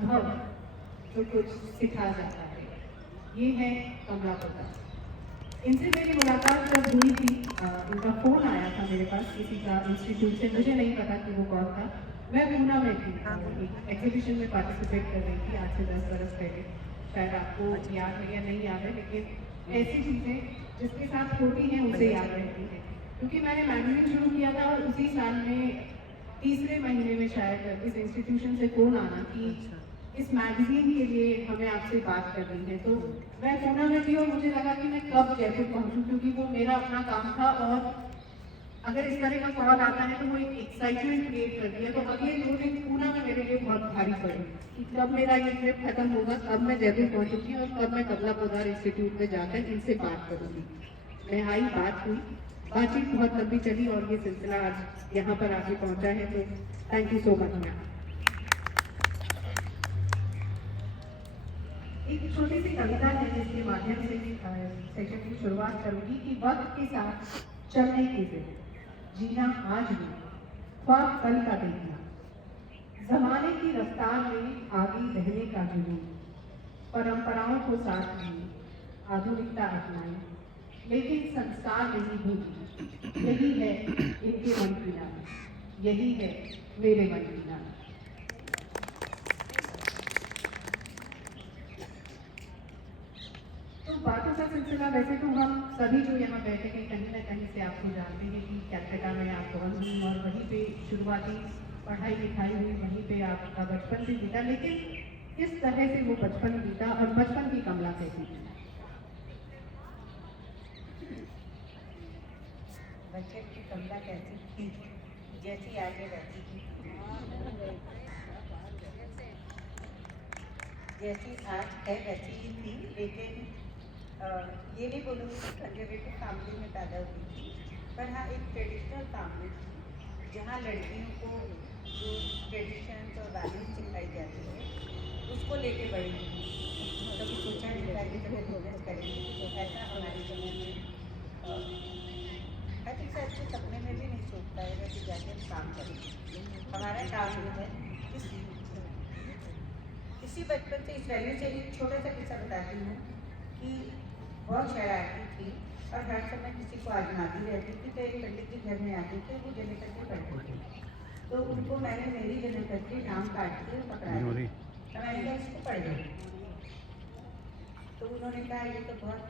अनुभव जो कुछ सिखा जाता है, ये है कमला पोदार। इनसे मेरी मुलाकात जब हुई थी, इनका फ़ोन आया था मेरे पास किसी का इंस्टीट्यूट से, मुझे नहीं पता कि वो कौन था। मैं पूना में थी, एक एग्जीबिशन में पार्टिसिपेट कर रही थी आज से 10 बरस पहले। शायद आपको याद है या नहीं याद है, लेकिन ऐसी चीज़ें जिसके साथ होती हैं उसे याद रहती हैं। क्योंकि मैंने मैगज़ीन शुरू किया था और उसी साल में तीसरे महीने में शायद इस इंस्टीट्यूशन से फ़ोन आना कि इस मैगज़ीन के लिए हमें आपसे बात करनी है। तो मैं पूना में थी और मुझे लगा कि मैं कब जयपुर पहुँचूँ, क्योंकि वो मेरा अपना काम था और अगर इस तरह का कॉल आता है तो वो एक एक्साइटमेंट क्रिएट करती है। तो अगले 2 दिन पूना में मेरे लिए बहुत भारी पड़ी कि कब मेरा ये ट्रिप खत्म होगा, कब मैं जयपुर पहुँचूँगी और कब मैं कमला पोदार इंस्टीट्यूट में जाकर इनसे बात करूँगी। मैं आई, बात हुई, बातचीत बहुत लंबी चली और ये सिलसिला आज यहाँ पर आके पहुँचा है। तो thank you so much ma'am. एक छोटी सी कविता है जिसके माध्यम से सेशन की शुरुआत करूंगी कि वक्त के साथ चलने की जिद, जीना आज भी, ख्वाब कल का देखना, जमाने की रफ्तार में आगे रहने का जुनून, परंपराओं को साथ लिए आधुनिकता अपनाई, लेकिन संस्कार नहीं भूली। यही है इनके मन की राह, यही है मेरे मन की राह। तो बातों का सिलसिला, वैसे तो हम सभी जो यहाँ बैठे हैं कहीं ना कहीं से आपको जानते हैं कि कैलकाटा में आप पहुँच हुई और वहीं पे शुरुआती पढ़ाई लिखाई हुई, वहीं पे आपका बचपन भी बीता। लेकिन किस तरह से वो बचपन बीता और बचपन की कमला कैसी थी? बचपन की कमला कैसी थी? जैसी आगे रहती थी, जैसी आज है वैसी ही थी। लेकिन ये नहीं बोलूँगी कि कंजर्वेटिव फैमिली में पैदा हुई थी, पर हाँ एक ट्रेडिशनल फैमिली थी जहाँ लड़कियों को जो ट्रेडिशंस और वैल्यूज सिखाई जाती है उसको लेके बड़ी थी। कभी सोचा नहीं था कि जब बिजनेस करेंगे, तो ऐसा हमारे समय में आई थिंक सर के सपने में भी नहीं सोच पाएगा कि जाके हम काम करेंगे। हमारा काम जो है इसी बचपन से, इस वैल्यू से एक छोटा सा किस्सा बताती हूँ कि बहुत शरारती थी और हर समय किसी को आजमाती रहती थी। तो एक पंडित जी घर में आते थे, वो जनेपत्री पढ़ते थे, तो उनको मैंने मेरी जनेपत्री नाम काट के पकड़ा दी। तो मैंने कहा इसको पढ़ दो। तो उन्होंने कहा ये तो बहुत,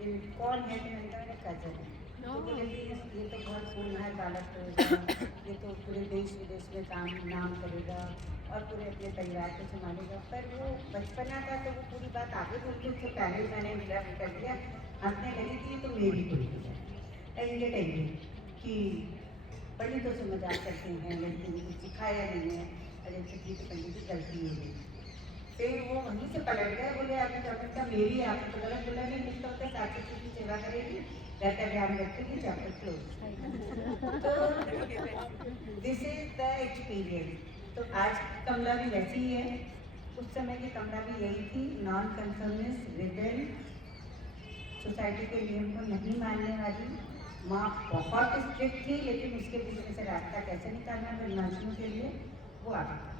ये कौन है? तो मैंने कहा मेरा कजन है। तो बोले ये तो बहुत होनहार बालक होगा, ये तो पूरे देश विदेश में काम नाम करेगा और पूरे अपने परिवार को संभालेगा। पर वो बचपना था तो वो पूरी बात आगे बोल के उससे पहले मैंने मिला कर दिया। हंसने लगी कि ये तो मेरी कुड़ी है, एंटरटेनमेंट कि पंडितों से मजाक करते हैं, लड़कियों को कुछ सिखाया नहीं है। अरे छुट्टी तो पंडित की गलती हो गई। फिर वो वहीं से पलट गए, बोले आपकी चौपट का मेरी, आपने तो गलत बोला। नहीं, किसका होता है सास की सेवा करेगी, घर का ध्यान रखेगी, चौपट क्लोज। तो दिस इज द एक्सपीरियंस। तो आज कमला भी वैसी ही है, उस समय की कमला भी यही थी, नॉन कंफर्मिस्ट, रिबेल, सोसाइटी के नियम को नहीं मानने वाली। माँ बहुत स्ट्रिक्ट थी, लेकिन उसके बीच में से रास्ता कैसे निकालना बदमाशियों के लिए, वो आगे था।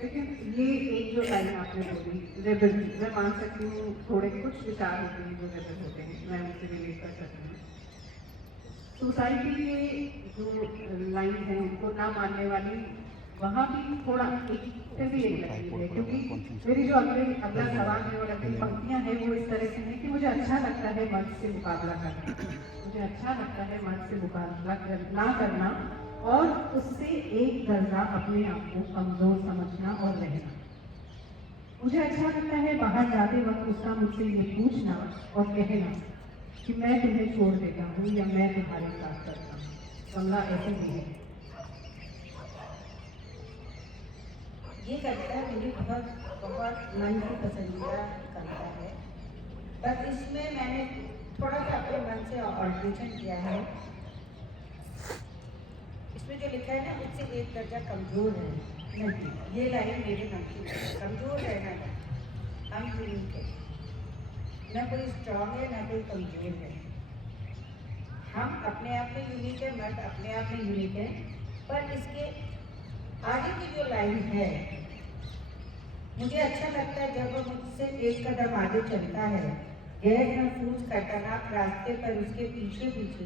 लेकिन ये एक जो लाइन आपने बोली रेबल, मैं मान सकती हूँ थोड़े कुछ विचार होते हैं जो रेबल होते हैं, मैं उनसे रिलेट कर सकती हूँ। सोसाइटी के जो लाइन है उनको ना मानने वाली, वहाँ भी थोड़ा एक भी एक लगती है। क्योंकि मेरी जो अगला सवाल है और अगली पंक्तियाँ हैं वो इस तरह से हैं कि मुझे अच्छा लगता है मर्द से मुकाबला करना, मुझे अच्छा लगता है मर्द से मुकाबला ना करना और उससे एक दर्जा अपने आप को कमजोर समझना और रहना। मुझे अच्छा लगता है बाहर जाते वक्त उसका मुझसे ये पूछना और कहना कि मैं तुम्हें छोड़ देता हूँ या मैं तुम्हारे साथ करता हूँ। कमला ऐसी ही है। ये कविता मेरी बहुत मन की पसंदीदा कविता है, बस इसमें मैंने थोड़ा सा अपने मन से ऑल्ट्रेशन किया है। इसमें जो लिखा है ना, उससे एक दर्जा कमजोर है, नहीं, ये लाइन मेरे मन की कमजोर रहना है। हम यूनिक है, न कोई स्ट्रांग है, न कोई कमजोर है। हम अपने आप में यूनिक है, मर्द अपने आप में यूनिक है, पर इसके आगे की जो लाइन है, मुझे अच्छा लगता है जब वो मुझसे एक कदम आगे चलता है, गैर महफूज खतरनाक रास्ते पर उसके पीछे पीछे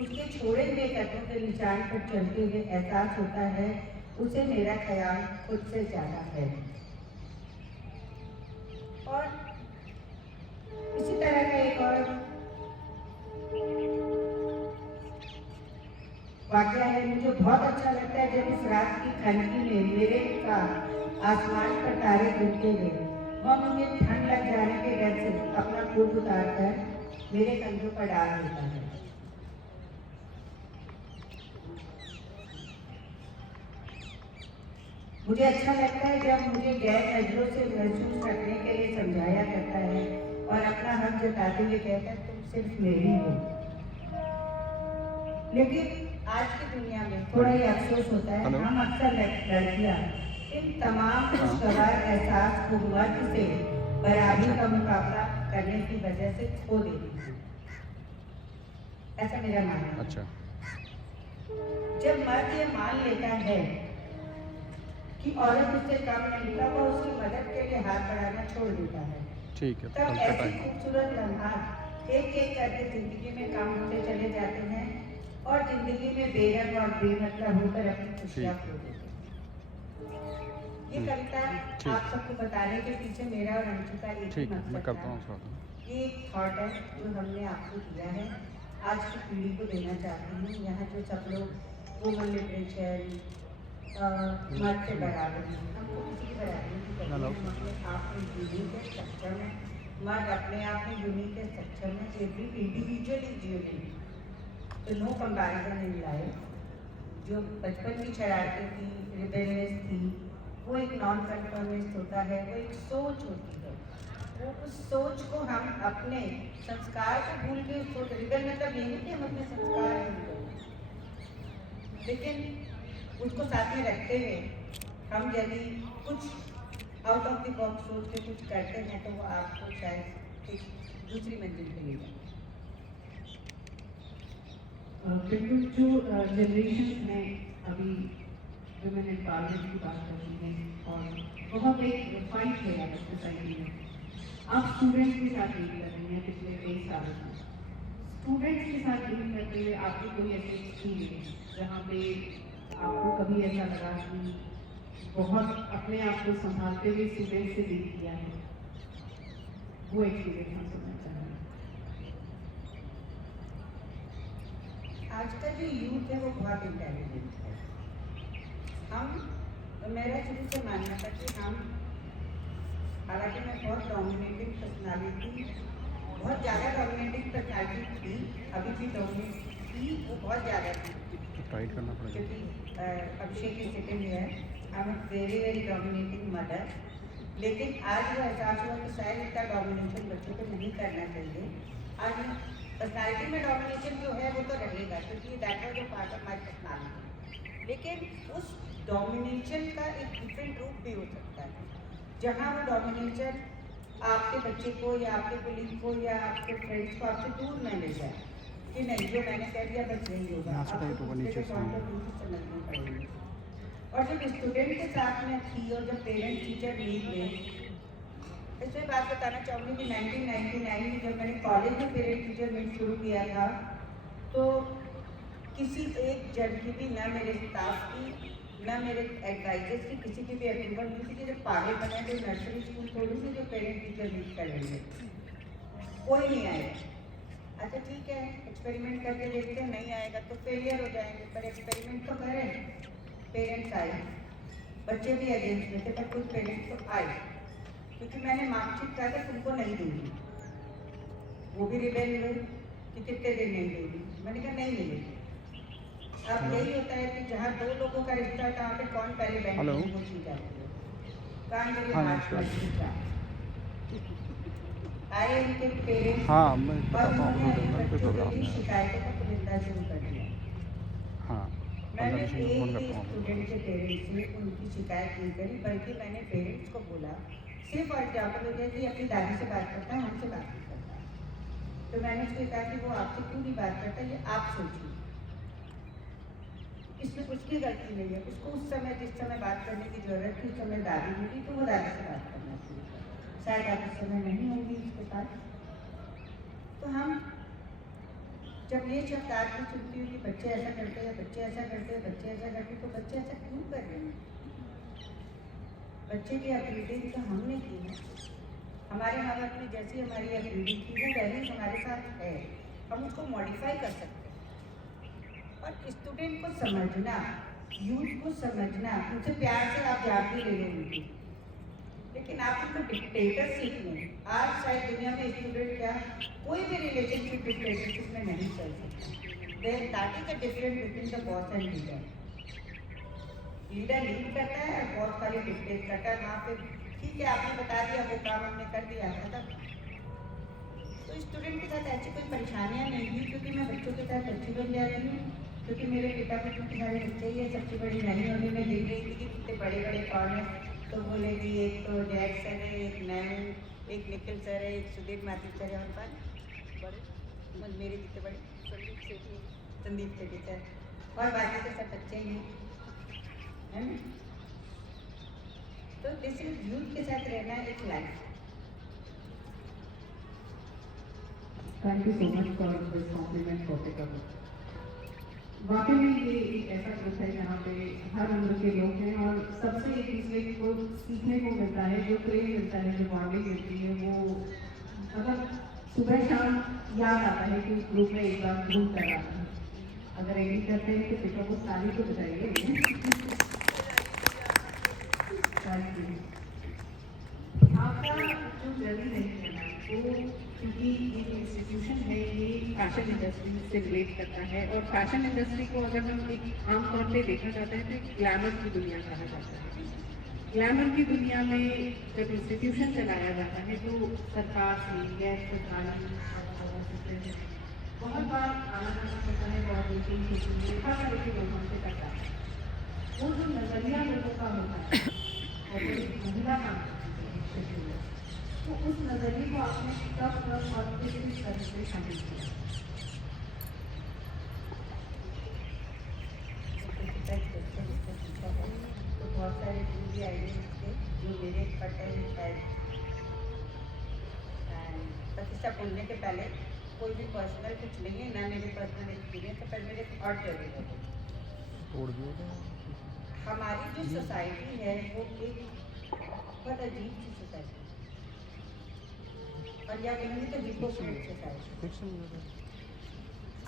उसके छोड़े हुए कदमों के निशान पर चलते हुए एहसास होता है उसे मेरा ख्याल खुद से ज़्यादा है। और इसी तरह का एक और वाकया है, मुझे बहुत अच्छा लगता है जब इस रात की खनकी में मेरे का आसमान पर तारे गिरते हुए वह मुझे ठंड लग जाने के डर से अपना कोट उतार कर मेरे कंधों पर डाल देता है। मुझे अच्छा लगता है जब मुझे गैर नजरों से महसूस रखने के लिए समझाया करता है और अपना हक जताते हुए कहता है तुम सिर्फ मेरी हो। लेकिन आज की दुनिया में थोड़ा ही अफसोस होता है, हम अक्सर लड़कियां इन तमाम खुशगवार एहसास को मर्द से बराबरी का मुकाबला करने की वजह से खो देती हैं। ऐसा मेरा मानना है। अच्छा। जब मर्द ये मान लेता है कि औरत उससे कम नहीं, तब वो उसकी मदद के लिए हाथ बढ़ाना छोड़ देता है। ठीक है, तब कल का ऐसे टाइम खूबसूरत लम्हात एक एक करके जिंदगी में कम होते चले जाते हैं और जिंदगी में बेरंग और बेमतलब होकर अपनी खुशियाँ खो देते हैं। ये कविता आप सबको बताने के पीछे मेरा और अंशु का एक ही ठीक है, मैं मकसद करता हूँ था। स्वागत। ये एक थॉट है जो हमने आपको दिया है, आज की पीढ़ी को देना चाहती हूँ। यहाँ जो सब लोग वुमन लिटरेचर मर्द से बराबरी, हमको किसी की बराबरी नहीं करनी, हम अपने आप में यूनिक है, सक्षम है। मर्द अपने आप में यूनिक है, सक्षम है, एवरी इंडिविजुअल इज यूनिक, तो नो कंपैरिजन इन लाइफ। जो बचपन की शरारतें थी, रिबेलियस थी, वो एक नॉन कन्फर्मिस्ट होता है, वो एक सोच होती है। वो उस सोच को हम अपने संस्कार को भूल के सोच, रिबेल मतलब ये नहीं कि हम अपने संस्कार भूल गए, लेकिन उसको साथ में रखते हुए हम यदि कुछ आउट ऑफ द बॉक्स सोच के कुछ करते हैं तो वो आपको शायद एक दूसरी मंजिल पे ले जाए। बिल्कुल, जो जनरेशन है अभी वुमेन एम्पावरमेंट की बात कर रही है और बहुत एक फाइट है यार सोसाइटी में। आप स्टूडेंट्स के साथ डील कर रही हैं पिछले कई सालों से। स्टूडेंट्स के साथ डील करते हुए आपको कोई ऐसी एक्सपीरियंस जहाँ पे आपको कभी ऐसा लगा कि बहुत अपने आप को संभालते हुए स्टूडेंट से डील किया है, वो एक्सपीरियंस हम सुनना चाहेंगे। आज का जो यूथ है वो बहुत इंटेलिजेंट है। मेरा शुरू से मानना था कि हालांकि मैं बहुत डोमिनेटिंग पर्सनालिटी, बहुत ज़्यादा डोमिनेटिंग पर्सनालिटी थी, अभी भी डोमिनेट थी, वो बहुत ज़्यादा थी, टाइट करना पड़ेगा क्योंकि Abhishek is sitting here, I am very very dominating mother. लेकिन आज वो एहसास हुआ कि शायद इतना डोमिनेशन बच्चों को नहीं करना चाहिए। आज पर्सनालिटी में डोमिनेशन जो है वो तो रहेगा, क्योंकि that was a part of my personality, लेकिन उस डोमिनेशन का एक डिफरेंट रूप भी हो सकता है, जहाँ वो डोमिनेशन आपके बच्चे को या आपके कोलीग को या आपके फ्रेंड्स को आपसे दूर न ले जाए कि नहीं जो मैंने कह दिया बस यही होगा, आपको दूसरे के पॉइंट ऑफ व्यू से समझना पड़ेगा। और जब स्टूडेंट के साथ में थी और जब पेरेंट टीचर मीट में, इसमें बात बताना चाहूँगी कि 1999 में जब मैंने कॉलेज में पेरेंट टीचर मीट शुरू किया था, तो किसी एक जज की भी, ना मेरे स्टाफ की, ना मेरे एडवाइजर्स की, किसी की भी अप्रूवल नहीं थी कि जब पागल बने तो नर्सरी स्कूल थोड़ी सी जो पेरेंट टीचर मीट कर लेंगे, कोई नहीं आएगा। अच्छा ठीक है, एक्सपेरिमेंट करके देखते हैं, नहीं आएगा तो फेलियर हो जाएंगे, पर एक्सपेरिमेंट तो करें। पेरेंट्स आए, बच्चे भी अगेंस्ट में थे, पर कुछ पेरेंट्स तो आए, क्योंकि मैंने मार्कशीट कहा था तुमको नहीं दूंगी, वो भी रिबेल हुए कि कितने दिन नहीं देगी, मैंने कहा नहीं मिलेगी। अब यही होता है कि जहाँ दो लोगों का रिश्ता है वहाँ पे कौन पहले बैंक में पूछी जाती है, कहाँ मेरे हाथ में आए उनके पेरेंट्स, हाँ मैं और बताता हूँ उन्होंने बच्चों बच्चों के की शिकायतों का पुलिंदा शुरू कर दिया। हाँ मैंने 15 एक फोन ही करता हूँ स्टूडेंट के पेरेंट्स से उनकी शिकायत नहीं करी, बल्कि मैंने पेरेंट्स को बोला, सिर्फ फॉर एग्जाम्पल हो जाए कि अपनी दादी से बात करता है, हमसे बात नहीं करता, तो मैंने उसको कहा कि वो आपसे क्यों नहीं बात करता, ये आप सोचिए। इसमें उसकी गलती नहीं है, उसको उस समय जिस समय बात करने की जरूरत थी उस समय दादी मिली तो वो दादी से बात करना चाहिए, शायद आप उस समय नहीं होंगी उसके पास। तो हम जब ये शब्द आदमी सुनती हूँ कि बच्चे ऐसा करते हैं, बच्चे ऐसा करते हैं, बच्चे ऐसा करते हैं, तो बच्चे ऐसा क्यों कर रहे हैं? बच्चे की अपब्रिडिंग तो हमने की है, हमारे माँ बाप ने जैसी हमारी अपब्रिडिंग की है वही हमारे साथ है, हम उसको मॉडिफाई कर सकते हैं। और स्टूडेंट को समझना, यूथ को समझना, उनसे प्यार से आप जवाब भी ले लोगे, लेकिन आप उनको डिक्टेटरशिप में, आज शायद दुनिया में स्टूडेंट क्या कोई भी रिलेशनशिप डिक्टेटरशिप में नहीं चल सकता। That is the difference between the boss and leader. Leader lead करता है और बॉस खाली डिक्टेट करता है, वहाँ पे ठीक है आपने बता दिया, वो काम हमने कर दिया, खत्म। तो स्टूडेंट के साथ ऐसी कोई परेशानियाँ नहीं हुई, क्योंकि मैं बच्चों के साथ अच्छी बन जाती हूँ, क्योंकि मेरे पिता को क्योंकि सारे बच्चे ही है। सबसे बड़ी नहीं होने में देख रही थी कि कितने बड़े बड़े कौन है, तो बोले कि एक तो जैक सर है, एक नैन, एक निखिल सर है, एक सुधीर माथुर सर है, और बड़े मेरे जितने बड़े संदीप सेठी सर, और बाकी तो सब बच्चे ही हैं। तो दिस इज यूथ के साथ रहना एक life. Thank you so much for this compliment Kautika. वाकई में ये एक ऐसा ग्रुप है जहाँ पे हर उम्र के लोग हैं और सबसे एक दूसरे को सीखने को मिलता है, जो प्रेम मिलता है, जो बॉन्डिंग मिलती है, वो मतलब सुबह शाम याद आता है कि उस ग्रुप में एक बार ग्रुप कर रहा था। अगर एग्री करते हैं तो पिता को ताली तो बताइए। आपका जो जर्नी नहीं है वो, क्योंकि ये इंस्टीट्यूशन है, ये फैशन इंडस्ट्री से रिलेट करता है, और फैशन इंडस्ट्री को अगर हम एक आमतौर पे देखा जाता है तो एक ग्लैमर की दुनिया कहा जाता है। ग्लैमर की दुनिया में जब इंस्टीट्यूशन चलाया जाता है तो सरकार से, गैर सरकारी बहुत बार आना जाना पड़ता है, बहुत मीटिंग होती है, हर तरह के लोगों से करता है। वो जो नजरिया लोगों का होता है और एक महिला काम करती है, तो उस नजरिए को आपने कब और किस तरह से शामिल किया? तो बहुत सारे दूसरी आइडियाज थे जो मेरे पटेल शायद प्रतिष्ठा बोलने के पहले कोई भी पर्सनल कुछ नहीं है, ना मेरे पर्सनल एक्सपीरियंस, पर मेरे थॉट जरूर है। हमारी जो सोसाइटी है वो एक बहुत अजीब सी सोसाइटी, और या कहेंगे तो हिपोक्रेट सोसाइटी।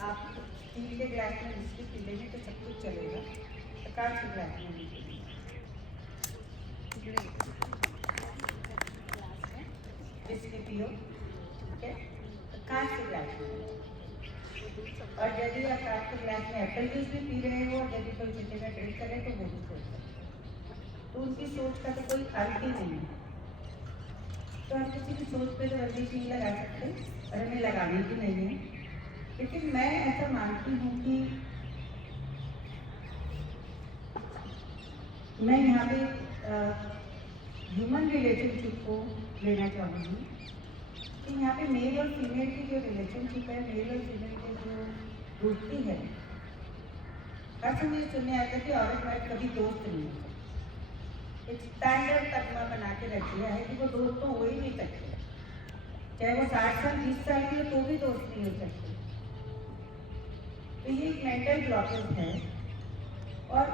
आप स्टील के ग्लास में विस्की पी लेंगे तो सब कुछ चलेगा, तो कांच के ग्लास में नहीं पीलेंगे। विस्की पियो, ठीक है, तो कांच के ग्लास में। और यदि आप कांच के ग्लास में एप्पल जूस भी पी रहे हो, यदि कोई शीशे में ड्रिंक करे तो वो भी सोच सकते, तो उनकी सोच का तो कोई अंत ही नहीं है। तो हम किसी की सोच पे तो बंदिश नहीं लगा सकते, और हमें लगाने की नहीं है। लेकिन मैं ऐसा मानती हूँ कि मैं यहाँ पे ह्यूमन रिलेशनशिप को लेना चाहूँगी कि यहाँ पे मेल और फीमेल की जो रिलेशनशिप है, मेल और फीमेल की जो दोस्ती है, हर समय सुनने आता है कि औरत मर्द कभी दोस्त नहीं होते। एक स्टैंडर्ड तकमा बना के रख दिया है कि वो दोस्त तो हो ही नहीं सकते, चाहे वो 60 साल 20 साल की हो तो भी दोस्त नहीं हो सकते। तो ये एक मेंटल ब्लॉकेज है। और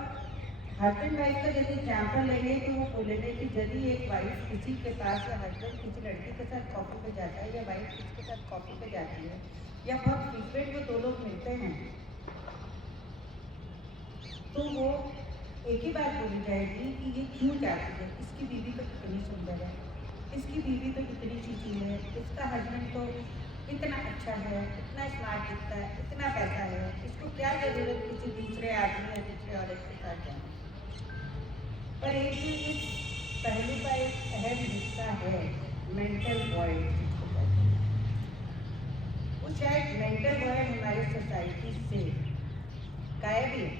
हस्बैंड वाइफ का यदि एग्जाम्पल लेंगे तो वो बोलेंगे कि यदि एक वाइफ किसी के पास या हस्बैंड किसी लड़की के साथ कॉफी पे जाता है, या वाइफ किसी के साथ कॉफी पे जाती है, या बहुत फ्रीक्वेंट वो दो लोग मिलते हैं, तो वो एक ही बात बोली जाएगी कि ये क्यों चाहती है, इसकी बीवी तो कितनी सुंदर है, इसकी बीवी तो कितनी चीची है, इसका हस्बैंड तो इतना अच्छा है, इतना स्मार्ट दिखता है, इतना पैसा है, इसको क्या जरूरत किसी दूसरे आदमी या दूसरे औरत के साथ जाना। पर एक चीज इस पहलू का एक अहम हिस्सा है मेंटल वॉइड, वो शायद मेंटल वॉइड हमारी सोसाइटी से गायब ही है,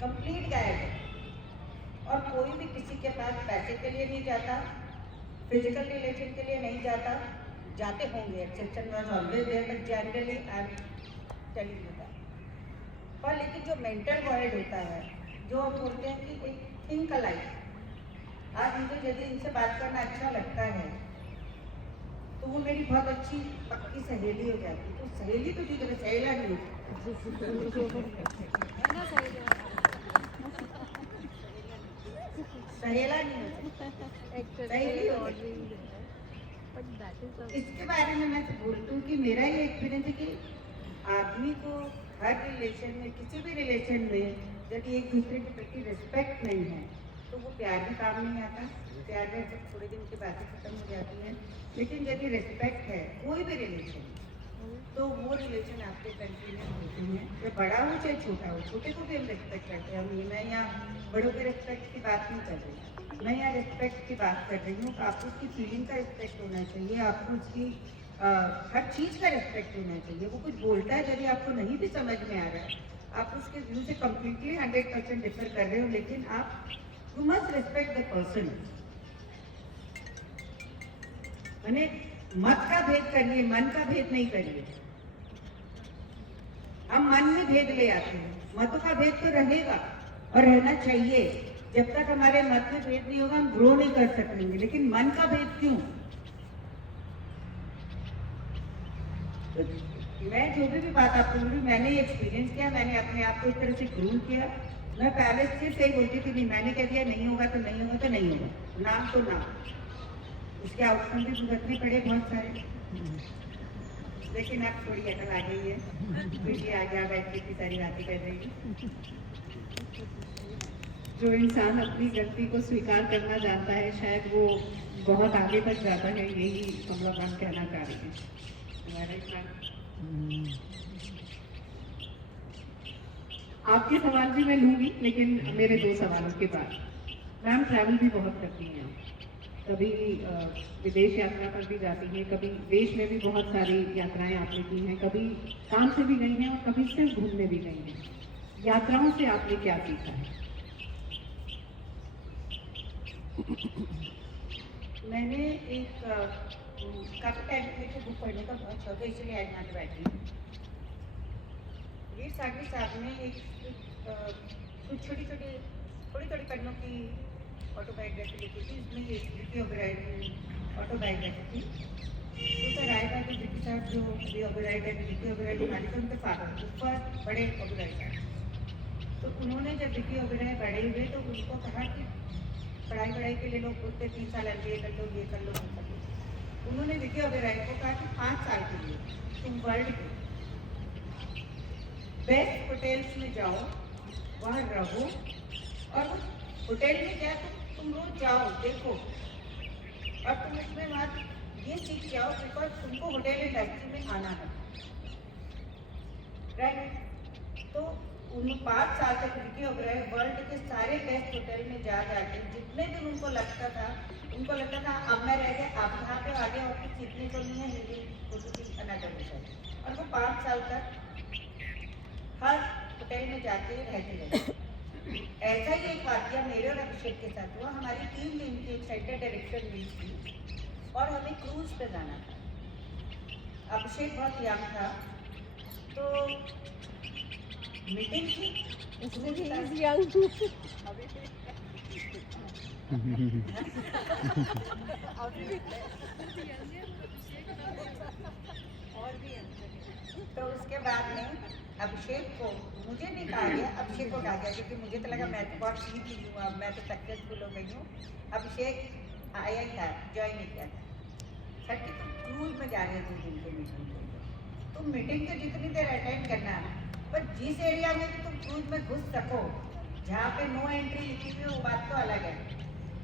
कंप्लीट गायब है। और कोई भी किसी के पास पैसे के लिए नहीं जाता, फिजिकल रिलेशन के लिए नहीं जाता, जाते होंगे, exception was always there, but generally I am telling you that. पर लेकिन जो मेंटल वॉइड होता है, जो हम बोलते हैं कि एक थिंक अलाइक, आज मुझे यदि इनसे बात करना अच्छा लगता है तो वो मेरी बहुत अच्छी पक्की सहेली हो जाती। तो सहेली तो ठीक है, सहेला नहीं सहेला नहीं होता, सहेली होती। इसके बारे में मैं तो बोलती हूँ कि मेरा ये एक्सपीरियंस है कि आदमी को हर रिलेशन में, किसी भी रिलेशन में यदि एक दूसरे के प्रति रिस्पेक्ट नहीं है तो वो प्यार भी काम नहीं आता। प्यार में सब थोड़े दिन की बातें खत्म हो जाती हैं, लेकिन यदि रिस्पेक्ट है कोई भी रिलेशन तो वो रिलेशन आपके कंटिन्यू होते हैं, चाहे बड़ा हो चाहे छोटा हो। छोटे को भी हम रिस्पेक्ट करते हैं। हम मैं यहाँ बड़ों के रिस्पेक्ट की बात नहीं कर रही, मैं यहाँ रिस्पेक्ट की बात कर रही हूँ। आपको उसकी फीलिंग का रिस्पेक्ट होना चाहिए, आपको उसकी हर चीज़ का रिस्पेक्ट होना चाहिए। वो कुछ बोलता है, यदि आपको नहीं भी समझ में आ रहा है, आप उसके व्यू से कम्प्लीटली 100% डिफर कर रहे हो, लेकिन आप you must respect the person. मैंने मत का भेद करिए, मन का भेद नहीं करिए। हम मन में भेद ले आते हैं, मतों का भेद तो रहेगा और रहना चाहिए। जब तक हमारे मत में भेद नहीं होगा हम ग्रो नहीं कर सकेंगे, लेकिन मन का भेद क्यों? तो मैं जो भी बात आपको बोल रही हूँ, मैंने एक्सपीरियंस किया, मैंने अपने आप को इस तरह से ग्रूम किया। मैं पहले से सही बोलती थी, नहीं मैंने कह दिया नहीं होगा तो नहीं होगा तो नहीं होगा, ना तो ना। उसके आउटकम भी भुगतने पड़े बहुत सारे, लेकिन अब थोड़ी अकल आ गई है, फिर आ गया बैठ के इतनी सारी बातें कर रही है। जो इंसान अपनी गलती को स्वीकार करना जानता है शायद वो बहुत आगे तक जाता है, यही कमला मैम कहना चाह रही है। आपके सवाल भी मैं लूंगी, लेकिन मेरे 2 सवालों के बाद। मैम ट्रैवल भी बहुत करती हैं, कभी विदेश यात्रा पर भी जाती हैं, कभी देश में भी बहुत सारी यात्राएं आपने की हैं, कभी काम से भी गई हैं और कभी सिर्फ घूमने भी गई हैं। यात्राओं से आपने क्या सीखा है? मैंने एक काफी टाइम से बुक पढ़ने का बहुत शौक है, इसलिए आज यहाँ पे बैठी हूँ। वीर सागरी साहब ने एक कुछ छोटी छोटी कदमों की ऑटोबायोग्राफी लिखी थी। इसमें ये विकी ओबेरॉय की ऑटोबायोग्राफी थी। तो सर राय विकी साहब जो विकी ओबेरॉय के मालिक उनके फादर ऊपर बड़े ओबेरॉय साहब। तो उन्होंने जब विकी ओबेरॉय बड़े हुए तो उनको कहा कि पढ़ाई के लिए लोग बोलते 3 साल MBA कर लो, ये कर लो, वो कर लो। उन्होंने विकी ओबेरॉय को कहा कि 5 साल के लिए तुम वर्ल्ड के बेस्ट होटल्स में जाओ, वहाँ रहो, और उस होटल में क्या तुम रोज जाओ, देखो, और तुम उसमें वहाँ ये सीख जाओ, बिकॉज तुमको होटल इंडस्ट्री में आना है, राइट। तो उन 5 साल तक विकी ओबेरॉय वर्ल्ड के सारे बेस्ट होटल में जा जाके जितने दिन उनको लगता था अब मैं रह गया, आप यहाँ पे आगे और कुछ सीखने को नहीं है, हिंदी अनदर विषय। और वो 5 साल तक हर होटल में जाके रहते रहे। ऐसा ही एक वाक़या मेरे और अभिषेक के साथ हुआ। हमारी 3 दिन की एक सेंटर डायरेक्शन मीट थी और हमें क्रूज पे जाना था। अभिषेक बहुत यंग था, तो मीटिंग थी, और भी तो उसके बाद में अभिषेक को मुझे नहीं कहा गया, अभिषेक को कहा गया, क्योंकि मुझे तो लगा मैं तो बहुत सीख ली हूँ, अब मैं तो सक्सेसफुल हो गई हूँ। अभिषेक आया था, ज्वाइन नहीं किया था। सर कि तुम क्रूज में जा रहे हो 2 दिन के मीटिंग के, तुम मीटिंग तो जितनी देर अटेंड करना है, पर जिस एरिया में भी तुम क्रूज में घुस सको, जहाँ पे नो एंट्री लिखी हुई वो बात तो अलग है,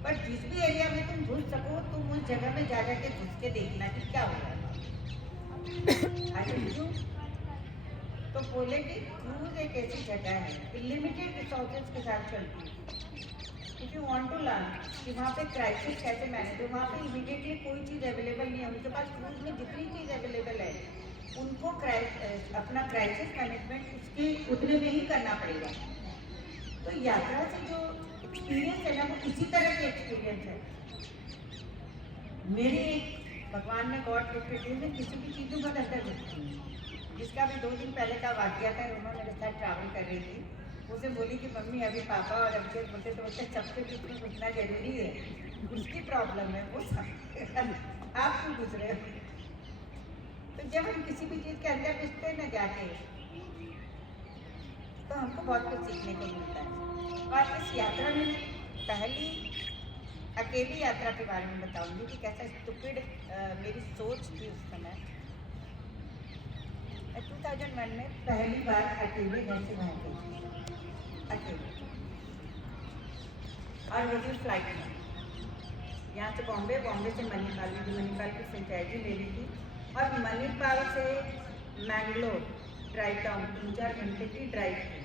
पर जिस भी एरिया में तुम घुस सको तुम उस जगह में जा के घुस के देखना कि क्या हो रहा है। तो बोले कि क्रूज एक ऐसी जगह है लिमिटेड रिसोर्सेज के साथ चलती है। If you want to learn कि वहाँ पे क्राइसिस कैसे मैनेज हो, वहाँ पे इमीडिएटली कोई चीज़ अवेलेबल नहीं है, उनके पास क्रूज में जितनी चीज़ अवेलेबल है उनको अपना क्राइसिस मैनेजमेंट उसके उतने में ही करना पड़ेगा। तो यात्रा से जो एक्सपीरियंस है ना, वो इसी तरह के एक्सपीरियंस है। मेरे एक भगवान ने गॉड प्रोक्रिएटेड में किसी भी चीज़ में बहुत अंतर दिखती है। जिसका भी 2 दिन पहले का वाकया था, रोमा मेरे साथ ट्रैवल कर रही थी, उसे बोली कि मम्मी अभी पापा और अभी बोलते तो बोलते सबसे भी उसमें घुसना जरूरी है, उसकी प्रॉब्लम है वो सब आप क्यों घुस रहे हो। तो जब हम किसी भी चीज़ के अंदर घुसते हैं ना जाके, तो हमको बहुत कुछ सीखने को मिलता है। और इस यात्रा में पहली अकेली यात्रा के बारे में बताऊंगी कि कैसा स्टूपिड मेरी सोच थी उस समय। 2001 में पहली बार अकेले घर से बाहर गई थी, अकेले, और वो भी फ्लाइट में, यहाँ से बॉम्बे, बॉम्बे से मणिपाल, मुझे मणिपाल की फ्रेंचाइजी ले ली थी, और मणिपाल से मैंगलोर ड्राइव टाउन 3-4 घंटे की ड्राइव थी,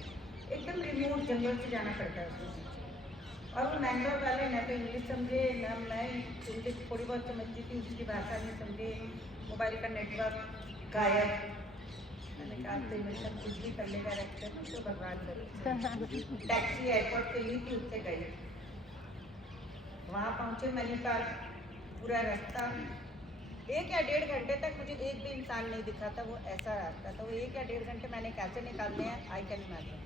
एकदम रिमोट जंगल से जाना पड़ता है उसको। और वो मैंगलोर वाले ना तो इंग्लिश समझे ना मैं इंग्लिश थोड़ी बहुत समझती थी, उसकी भाषा नहीं समझे, मोबाइल का नेटवर्क गायब। मैंने कहा तो मेरे साथ कुछ भी कर लेगा रखते हैं तो भगवान करो। टैक्सी एयरपोर्ट से ली थी, उससे गई, वहाँ पहुँचे मणिपाल, पूरा रास्ता 1 या 1.5 घंटे तक मुझे एक भी इंसान नहीं दिखा था, वो ऐसा रास्ता था। वो 1 या 1.5 घंटे मैंने कैसे निकालने हैं आई कैन इमेजिन।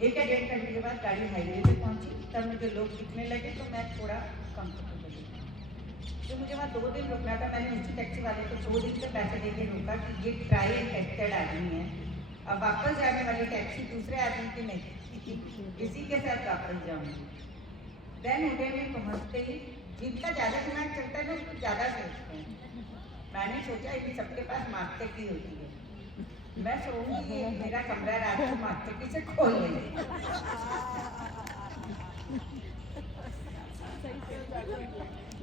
1 या 1.5 घंटे के बाद गाड़ी हाईवे पे पहुंची, तब मुझे लोग दिखने लगे तो मैं थोड़ा कंफर्टेबल हुई। तो मुझे वहाँ 2 दिन रुकना था, मैंने उसी टैक्सी वाले को 2 दिन से पैसे दे के रोका कि ये ट्राई एंड टेस्टेड आदमी है, अब वापस जाने वाली टैक्सी दूसरे आदमी की नहीं, इसी के साथ वापस जाऊँगी। देन होटल में पहुँचते ही जिनका ज़्यादा दिमाग चलता है ना उसको ज़्यादा सोचते हैं। मैंने सोचा कि सबके पास मार्केट की होती है, मैं सोचूंगी ये मेरा कमरा रात को मार्केट से खोल लेंगे।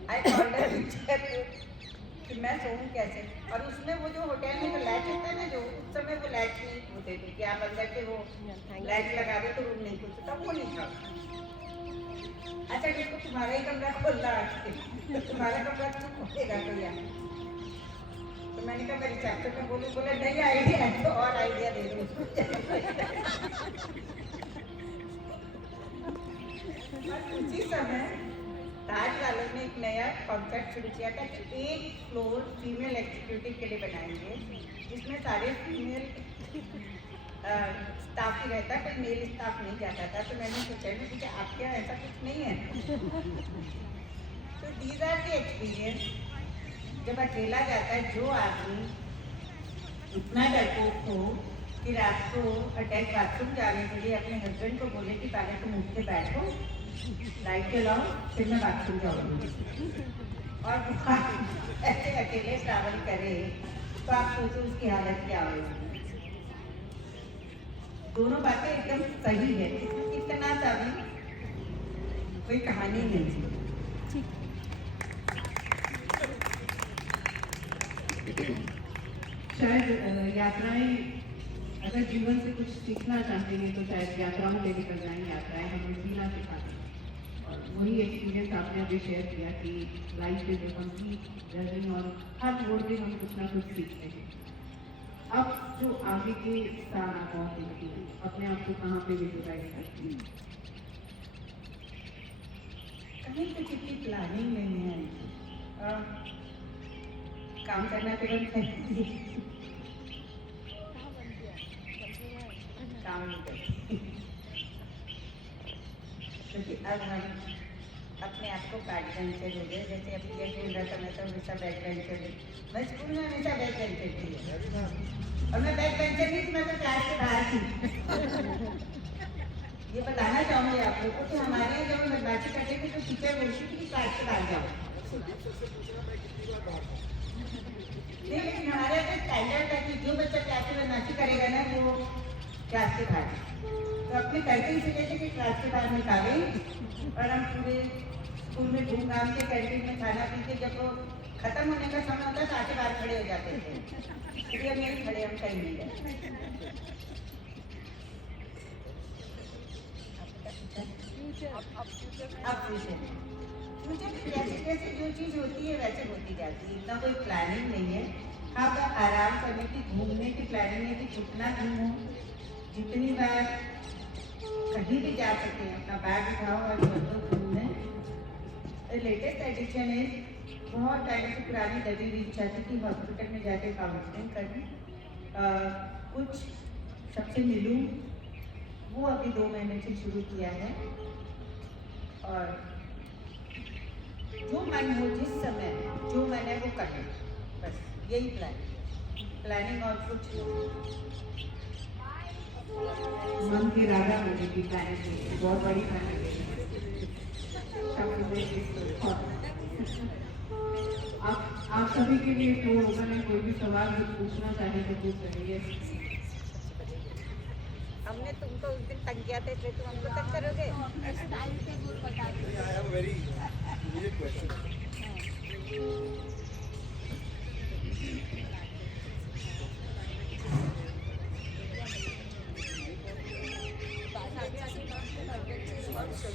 आई कॉल्ड कि मैं सोऊं कैसे, और उसमें वो जो होटल में जो लाइट होता है ना, जो उस समय वो लाइट नहीं होते थे कि आप अंदर के वो लाइट लगा दो तो रूम नहीं खुलता, वो नहीं था। अच्छा देखो तुम्हारा ही कमरा खोल रहा है, तो तुम्हारा कमरा क्यों खोलेगा भैया। तो मैंने कहा मेरी चाचा को बोलूं, बोला नहीं आइडिया है तो और आइडिया दे दो उसको। उसी समय ताज वालों ने एक नया कॉन्सेप्ट शुरू किया था कि एक फ्लोर फीमेल एग्जीक्यूटिव के लिए बनाएंगे, जिसमें सारे फीमेल स्टाफ ही रहता, कोई मेल स्टाफ नहीं जाता था। तो मैंने सोचा कि आपके यहाँ ऐसा कुछ नहीं है। तो दीज आर द एक्सपीरियंस। जब अकेला जाता है जो आदमी इतना डरपोक हो कि रात को अटैच बाथरूम जाने के लिए अपने हस्बैंड को बोले कि पहले तुम उठ के बैठो, लाइट जलाओ, फिर मैं बाथरूम जाऊँगी, और ऐसे अकेले ट्रैवल करे तो आप सोचो उसकी हालत क्या होगी। दोनों बातें एकदम सही है, इतना सा भी कोई कहानी नहीं है। शायद यात्राएं अगर जीवन से कुछ सीखना चाहते हैं तो शायद यात्राओं में निकल जाएं। यात्राएं हमें जीना सिखाती हैं, और वही एक्सपीरियंस आपने अभी शेयर किया कि लाइफ में जब हम जर्नी और हर मोड़ पे हम कुछ ना कुछ सीखते हैं। अब जो आगे के स्थान आप पहुँचती हैं, अपने आप को कहाँ पे विजुलाइज करती हैं? कहीं कुछ इतनी प्लानिंग नहीं है, काम करना तुरंत है, काम नहीं करती, क्योंकि अब हम अपने आप को बैक बेंचर हो गए। जैसे अभी ये बोल रहा था मैं तो हमेशा बैक बेंचर हूँ, मैं स्कूल में हमेशा बैक बेंचर थी, और मैं बैक बेंचर नहीं थी, मैं तो क्लास के बाहर थी। ये बताना चाहूँगी आप लोग को कि हमारे यहाँ जब बदमाशी करते थे तो टीचर बोलती थी कि क्लास के बाहर जाओ। नहीं, लेकिन हमारे यहाँ स्टैंडर्ड था कि जो बच्चा क्लास में बदमाशी करेगा ना वो क्लास के बाहर, तो अपने कैंटीन से लेते कि क्लास के बाहर निकाले, और हम पूरे स्कूल में घूम घाम के कैंटीन में खाना पी के जब वो खत्म होने का समय होता तो आके बाहर खड़े हो जाते थे, इसलिए हम नहीं खड़े, हम कहीं नहीं गए। अब फ्यूचर जैसे जैसे जो चीज़ होती है वैसे होती जाती है, इतना कोई प्लानिंग नहीं है। हाँ, बस आराम करने की, घूमने की प्लानिंग है कि कितना घूमो, जितनी बार कहीं भी जा सके अपना बैग उठाओ और चलो घूमने। द लेटेस्ट एडिशन इज बहुत टाइम से पुरानी दबी हुई इच्छा थी कि हॉस्पिटल में जाके काउंसलिंग करूँ, कुछ सबसे मिलूँ, वो अभी 2 महीने से शुरू किया है। और जो मन हो जिस समय जो मन है वो कर ले, बस यही प्लानिंग और कुछ नहीं। मन की राजा होने की प्लानिंग है, बहुत बड़ी प्लानिंग है। आप सभी के लिए फ्लोर ओपन है, कोई भी सवाल कुछ पूछना चाहे तो पूछ सकते हैं। हमने तुमको उस दिन तंग किया था इसलिए तुम हमको तंग करोगे। I have a very immediate question.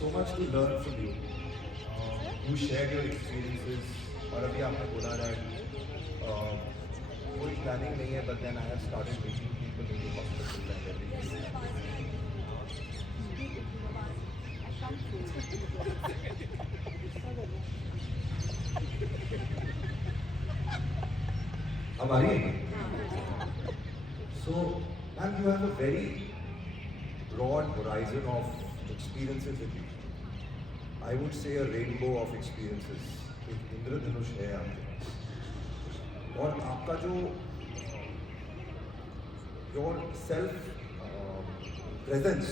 So much to learn from you. You shared your experiences और अभी आपने बोला that कोई planning नहीं है, but then I have started meeting people in the hospital and everything. अब आ रही है? So, ma'am, you have a very broad horizon of experiences with you. I would say a rainbow of experiences. एक इंद्रधनुष है आपके पास और आपका जो your self presence,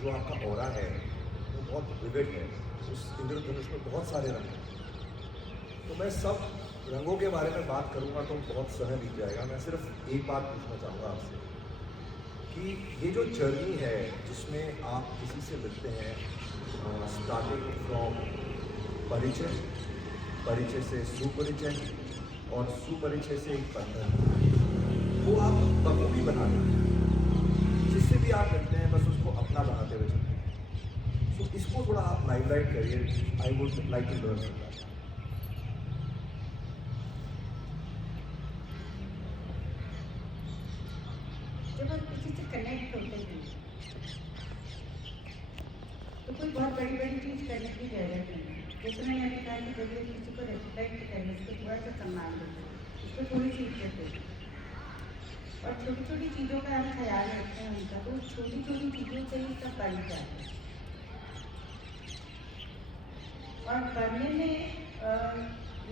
जो आपका ऑरा है वो बहुत विविड है। उस इंद्रधनुष में बहुत सारे रंग हैं। तो मैं सब रंगों के बारे में बात करूंगा तो बहुत समय बीत जाएगा। मैं सिर्फ एक बात पूछना चाहूँगा आपसे कि ये जो जर्नी है जिसमें आप किसी से मिलते हैं, स्टार्टिंग फ्रॉम परिचय, परिचय से सुपरिचय और सुपरिचय से एक बंधन, वो आप बखूबी बना देते हैं। जिससे भी आप मिलते हैं बस उसको अपना बनाते हुए चलते हैं। तो इसको थोड़ा आप लाइट करिए। I would like to learn from that. जब हम किसी से कनेक्ट होते हैं तो कोई बहुत बड़ी बड़ी चीज़ करने की जरूरत नहीं है। जैसे मैंने अभी कहा कि जब भी किसी को रेस्पेक्ट करें, उसको थोड़ा सा सम्मान दें, उसको थोड़ी सी इज्जत दें और छोटी छोटी चीज़ों का हम ख्याल रखते हैं उनका, तो छोटी छोटी चीज़ों से ही सब बढ़ जाते हैं। और बढ़ने में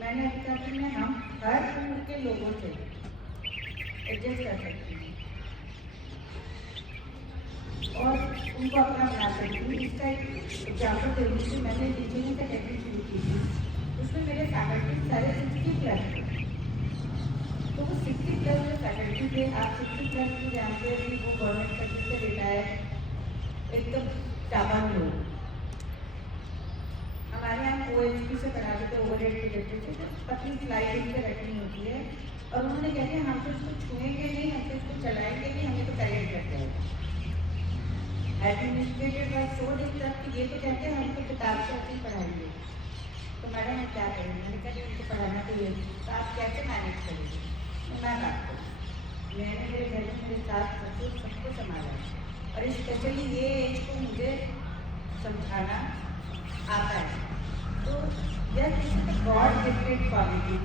मैंने अभी कहा कि मैं हम हर उम्र के लोगों से एडजस्ट कर सकती हूँ और उनको अपना बना सकती हूँ। इसका एक एग्जाम्पल देने से मैंने इंजीनियरिंग का टेक्निक शुरू की थी, उसमें मेरे फैकल्टी सारे 60+ थे। तो वो 60+ जो फैकल्टी थे, आप 60+ भी जानते हैं कि वो गवर्नमेंट सर्विस से रिटायर एकदम टाबन लोग। हमारे यहाँ OHP से पढ़ाते थे, ओवरहेड पे देते थे, तो पतली स्लाइड इन पर रखनी होती है और उन्होंने कहते हैं हम तो इसको छुएंगे नहीं, हम तो इसको चलाएंगे नहीं, हमें तो करेंट लग जाएगा। एडमिनिस्ट्रेटिव वर्क सो डिस्टर्ब कि ये तो कहते हैं हमको किताब से अच्छी पढ़ाएंगे। तो मैडम मैं क्या करेंगे? मैंने कहा उनको पढ़ाना तो ये, तो आप कैसे मैनेज करेंगे? तो मैं बात करूँ, मैंने मेरे घर में मेरे साथ सबको संभाला और स्पेशली ये एज को मुझे समझाना आता है। तो यह किसी God gifted quality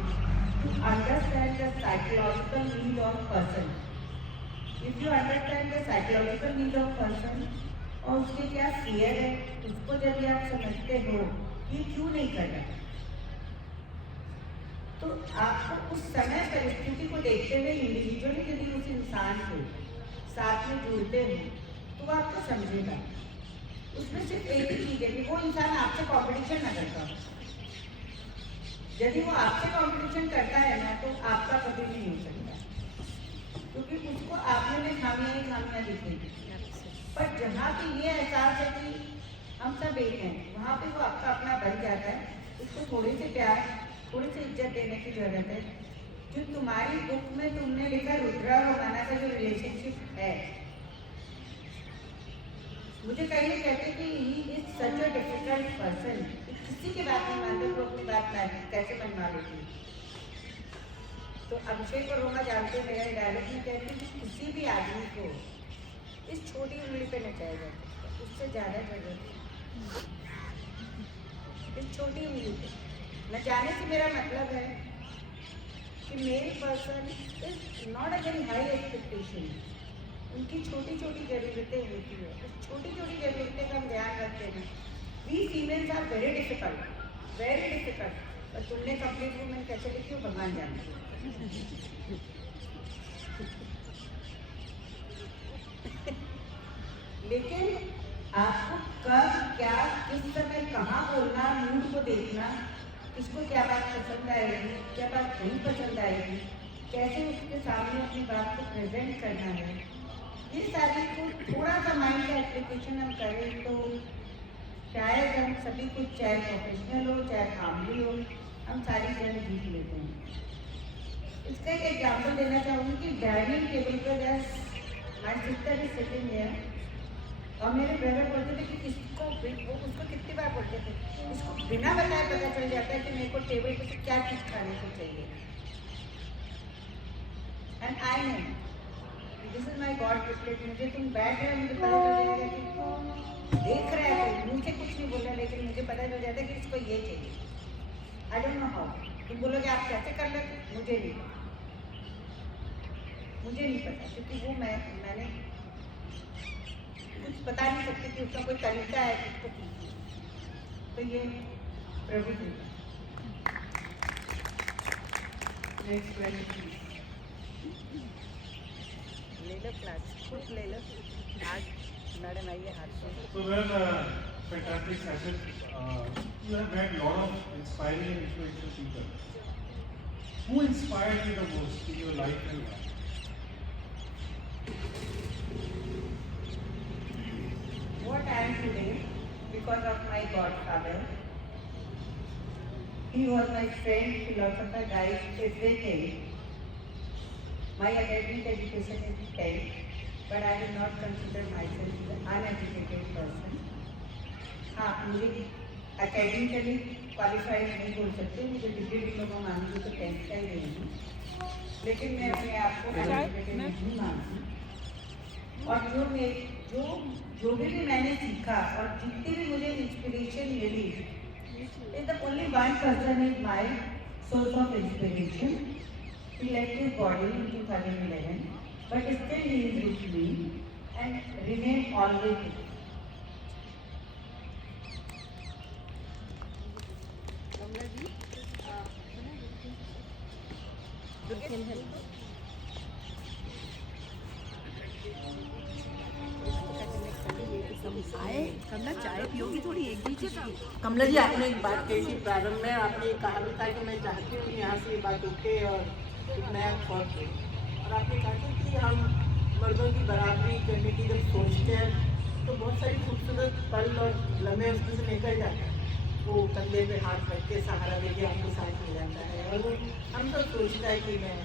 to understand the psychological need of person. If you understand the psychological need of person और उसके क्या फियर है, उसको जब आप समझते हो कि क्यों नहीं कर रहा, तो आपको उस समय परिस्थिति को देखते हुए इंडिविजुअली यदि उस इंसान को साथ में जुड़ते हो तो वो आपको समझेगा। उसमें सिर्फ एक ही चीज़ है कि वो इंसान आपसे कॉम्पिटिशन ना करता हो। यदि वो आपसे कॉम्पिटिशन करता है ना तो आपका कभी भी नहीं हो सकता, क्योंकि उसको आपने में खामियां दिखेगी। पर जहाँ पे ये एहसास है कि हम सब एक हैं, वहाँ पे वो आपका अपना बन जाता है। उसको थोड़े से प्यार, थोड़ी सी इज्जत देने की जरूरत है। जो तुम्हारी बुक में तुमने लिखा रुद्रा और रोमाना का जो रिलेशनशिप है, मुझे कई लोग कहते हैं कि he is such a difficult person, किसी की बात नहीं मानते तो अपनी बात कैसे मनवा लेती। तो अभिषेक और रोमा जानते हैं, मेरा डायलॉग में कहती है कि किसी भी आदमी को इस छोटी उंगली पे नचाया जाता है, उससे ज़्यादा जरूरत है। इस छोटी उम्र पे न जाने से मेरा मतलब है कि male person is not a very high expectation. उनकी छोटी छोटी ज़रूरतें होती है, उस छोटी छोटी ज़रूरतें का हम ध्यान रखते हैं। We females are very difficult. और तुमने कंप्लीट वुमेन कैसे लिखी हो भगवान जानते हो। लेकिन आपको कब क्या किस समय कहाँ बोलना, मूड को देखना, किसको क्या बात पसंद आएगी, क्या बात नहीं पसंद आएगी, कैसे उसके सामने अपनी बात को प्रेजेंट करना है, ये सारी को थोड़ा सा माइंड का एप्लीकेशन हम करें तो शायद हम सभी कुछ, चाहे प्रोफेशनल हो चाहे फैमिली हो, हम सारी जन जीत लेते हैं। इसका एक एग्जाम्पल देना चाहूँगी कि डाइनिंग टेबल पर my sister is sitting here और मेरे ब्रदर बोलते थे कि इसको वो उसको कितनी बार बोलते थे, इसको बिना बताए पता चल जाता है कि मेरे को टेबल पर से क्या चीज़ खाने को चाहिए। And I know this is my God gifted. मुझे तुम बैठ रहे हो, मुझे पता चल जाएगा कि देख रहा है कोई, मुझे कुछ नहीं बोला लेकिन मुझे पता चल जाता है कि इसको ये चाहिए। I don't know how. तुम बोलोगे आप कैसे कर लेते, मुझे नहीं पता क्योंकि वो मैंने कुछ बता नहीं सकती कि उसका कोई तरीका है किसको कीजिए। तो ये प्रभु जी। नेक्स्ट क्वेश्चन ले लो क्लास, खुद ले लो। आज मैडम आइए हाथ से। So well, fantastic session. You have met a lot of inspiring and influential people. Who inspired you the most in your life and life? What I am today because of my godfather. He was my friend, philosopher, guide, everything. My academic education is 10, but I do not consider myself an uneducated person. हाँ, मुझे academically qualified नहीं बोल सकते, मुझे degree diploma मांगी तो 10th का ही देंगी, लेकिन मैं अपने आप को uneducated नहीं मानती। और जो भी मैंने सीखा और जितनी भी मुझे इंस्पिरेशन मिली, is the only one person is my source of inspiration. He left his body in 2011, but still he is with me and remain always with me. कमला चाय पियोगी थोड़ी एक दूसरे का। कमला जी, आपने एक बात कही थी प्रारंभ में, आपने कहा भी था कि मैं चाहती हूँ कि यहाँ से ये बात उठे और एक नया थॉट हो। और आपने कहा था कि हम मर्दों की बराबरी करने की जब सोचते हैं तो बहुत सारी खूबसूरत पल और लम्हे उसमें से निकल जाते हैं। वो कंधे पे हाथ रख के सहारा देके आपको साथ मिल जाता है और वो हम सब सोचता है कि मैं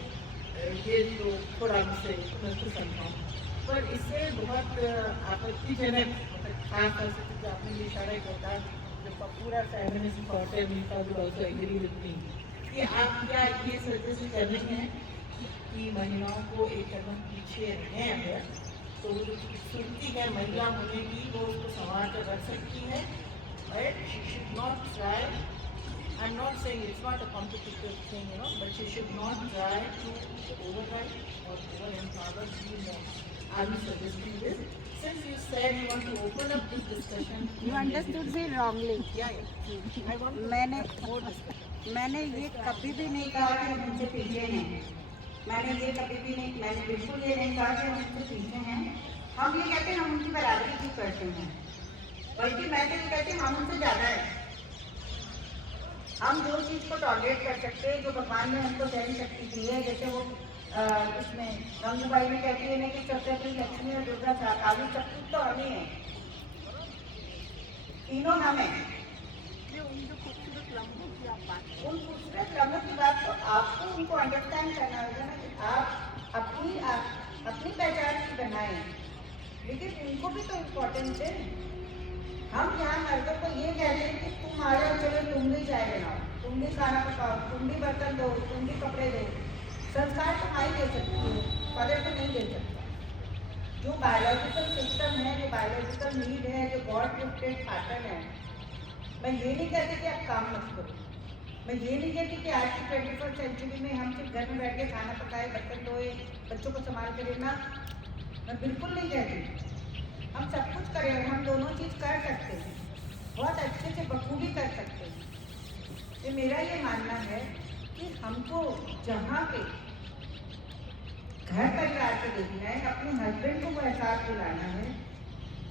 ये तो थोड़ा मुझसे महसूस करता हूँ, पर इससे बहुत आपत्तिजनक खास कर सकते जो आपने ये इशारा किया था, जो पूरा फेमिनिस्ट थॉट है, मीका would also agree with me, कि आप क्या ये सजेस्ट कर रही हैं कि महिलाओं को एक कदम पीछे रहें अगर, तो वो जो खूबसूरती है महिला होने की वो उसको संभाल कर रख सकती है, right? She should not try. I'm not saying it's not a competitive thing, you know, but she should not try to override or over-empower female. Are you suggesting this? Since you said you want to open up this discussion, You understood me wrongly. yeah. I want to मैंने more discussion. मैंने ये कभी भी नहीं कहा कि हम उनसे पीछे हैं। मैंने ये कभी भी नहीं, मैंने बिल्कुल ये नहीं कहा कि हम उनसे पीछे हैं। हम ये कहते हैं हम उनकी बराबरी क्यों करते हैं, बल्कि मैं तो ये कहती हूँ हम उनसे ज़्यादा है। हम जो चीज़ को टॉलरेट कर सकते हैं, जो भगवान ने हमको सहन शक्ति दी है, जैसे वो इसमें गंगूबाई में कहती है ना कि सबसे अपनी लक्ष्मी और दुर्गा काली सब कुछ तो हमें है, तीनों हमें। उन खूबसूरत लम्हों की बात तो आपको उनको अंडरस्टैंड करना होगा ना कि आप अपनी पहचान की बनाएं, लेकिन उनको भी तो इम्पोर्टेंस है। हम यहाँ मर्दों को ये कहते हैं कि तुम आ जाओ, चलो तुम भी चाय बनाओ, तुम भी खाना पकाओ, तुम भी बर्तन दो, तुम भी कपड़े दो। संस्कार तो माँ ही दे सकती है, फादर तो नहीं दे सकता। जो बायोलॉजिकल सिस्टम है, जो बायोलॉजिकल नीड है, जो गॉड गिफ्टेड पैटर्न है, मैं ये नहीं कहती कि आप काम मत करो, मैं ये नहीं कहती कि आज की 21st सेंचुरी में हम सिर्फ घर में बैठ के खाना पकाए, बर्तन धोए, बच्चों को संभाल के देना, मैं बिल्कुल नहीं कहती। हम सब कुछ करें और हम दोनों चीज़ कर सकते हैं, बहुत अच्छे से बखूबी कर सकते हैं। ये मेरा ये मानना है कि हमको जहाँ पे घर परिवार को देखना है, अपने हस्बैंड को वो एहसास दिलाना है।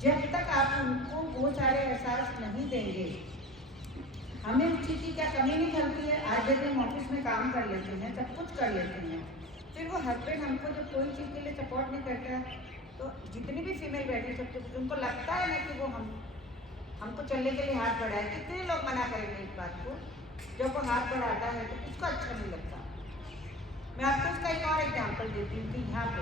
जब तक आप उनको वो सारे एहसास नहीं देंगे, हमें उस चीज़ की क्या कमी नहीं खलती है। आज जब हम ऑफिस में काम कर लेते हैं, सब कुछ कर लेते हैं, फिर वो हस्बैंड हमको जब कोई चीज़ के लिए सपोर्ट नहीं करता, तो जितनी भी फीमेल बैठी सकते उनको लगता है ना कि वो हमको चलने के लिए हाथ बढ़ाए। कितने लोग मना करेंगे इस बात को? जब वो हाथ बढ़ाता है तो किसको अच्छा नहीं लगता। मैं आपको इसका एक और एग्जाम्पल देती हूँ कि यहाँ पे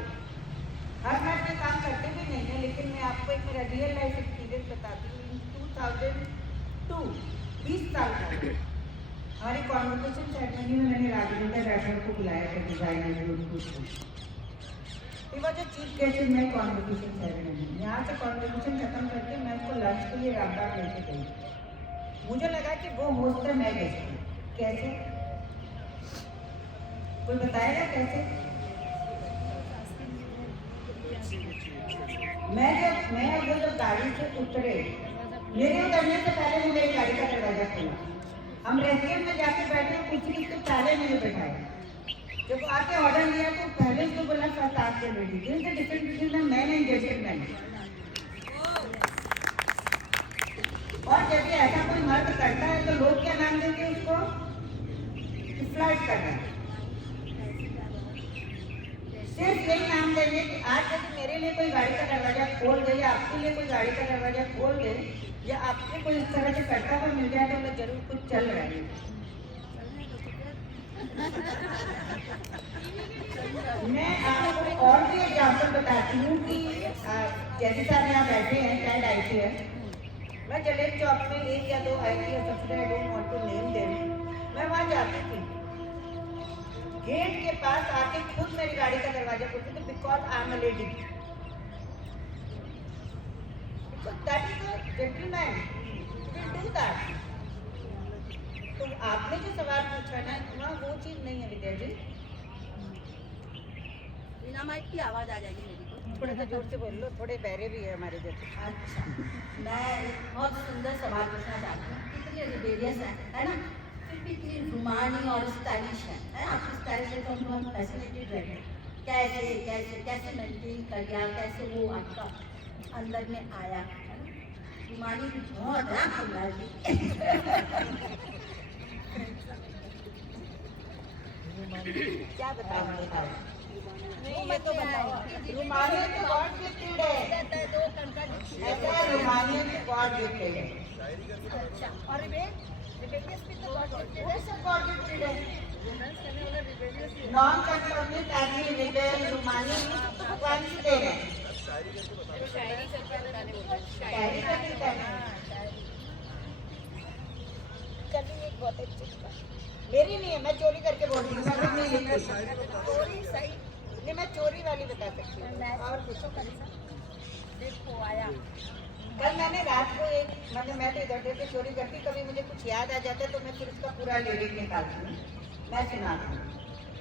हर घर में काम करते भी नहीं है, लेकिन मैं आपको एक मेरा रियल लाइफ एक्सपीरियंस बताती हूँ। इन 2002 20 साल पहले हमारी कॉन्वोकेशन सेरेमनी में मैंने राजेंद्र राठौर को बुलाया था, डिजाइनर जोधपुर को। ये वजह चीफ गेस्ट मैं कॉन्वोकेशन सेरेमनी, यहाँ से कॉन्वोकेशन खत्म करके मैं उसको लंच के लिए रामबाग लेके गई। मुझे लगा कि वो होस्ट है, मैं गेस्ट हूँ। कैसे? कोई बताएगा कैसे? मैं जब गाड़ी से उतरे, मेरे उतरने से पहले वो मेरी गाड़ी का दरवाजा खोला। हम रेस्टोरेंट में जाके बैठे, कुछ नहीं तो पहले मुझे बैठाया। जब आके ऑर्डर लिया तो पहले उसको बोला फर्स्ट आप के ready. This is the difference between the man and gentleman. और जब ये ऐसा कोई मर्द करता है तो लोग क्या नाम देंगे उसको? फ्लर्ट करना। सिर्फ यही नाम देंगे कि आज यदि मेरे लिए कोई गाड़ी का दरवाजा खोल दे या आपके लिए कोई गाड़ी का दरवाजा खोल दे या आपसे कोई इस तरह से करता हुआ मिल जाए तो मैं जरूर कुछ चल रहा है। मैं आपको और भी एग्जाम्पल बताती हूँ कि जैसे साहब यहाँ बैठे हैं, शायद आई टी है। मैं जलेब चौक में 1 या 2 IT officer, I don't want to name them, मैं वहाँ जाती थी। गेट के पास आके खुद मेरी गाड़ी का दरवाजा खोलती थी, because I am a lady, that is a gentleman, will do that. तो आपने जो सवाल पूछा ना, वहाँ वो चीज़ नहीं है विद्या जी। बिना माइक की आवाज़ आ जाएगी मेरी को। थोड़ा सा जोर से बोल लो, थोड़े बहरे भी है हमारे जैसे। अच्छा, मैं एक बहुत सुंदर सवाल पूछना चाहती हूँ। कितनी रिबेरियस है ना, फिर भी इतनी रुमानी और स्टाइलिश है आपकी स्टाइल से, तो हम फैसिनेटेड रहे। कैसे कैसे कैसे मेंटेन कर लिया, कैसे वो आपका अंदर में आया, है ना? रुमानी भी बहुत है कमला जी। क्या बताऊँ? नहीं, ये तो बताओ। रुमानिया तो गॉड गिफ्टेड है। ऐसा है, रुमानिया तो गॉड गिफ्टेड है। अच्छा, और रिबेलियस भी तो गॉड गिफ्टेड वो है। सब गॉड गिफ्टेड है। रोमांस करने वाला रिबेलियस ही है। नॉन कंफर्मिस्ट, एग्री, रिबेल, रुमानिया ये सब तो भगवान की देन है। शायरी करके बताने बोला। शायरी करके करना। चलिए, एक बहुत अच्छी बात। मेरी नहीं है, मैं चोरी करके बोल रही हूँ। मैं नहीं लिखी। चोरी सही। नहीं, मैं चोरी वाली बता सकती हूँ। मैं और पूछो करीसा, देखो आया। कल मैंने रात को एक, मतलब मैं तो इधर से चोरी करती, कभी मुझे कुछ याद आ जाता है तो मैं फिर उसका पूरा लिरिक निकालती हूँ, मैं सुनाती हूँ।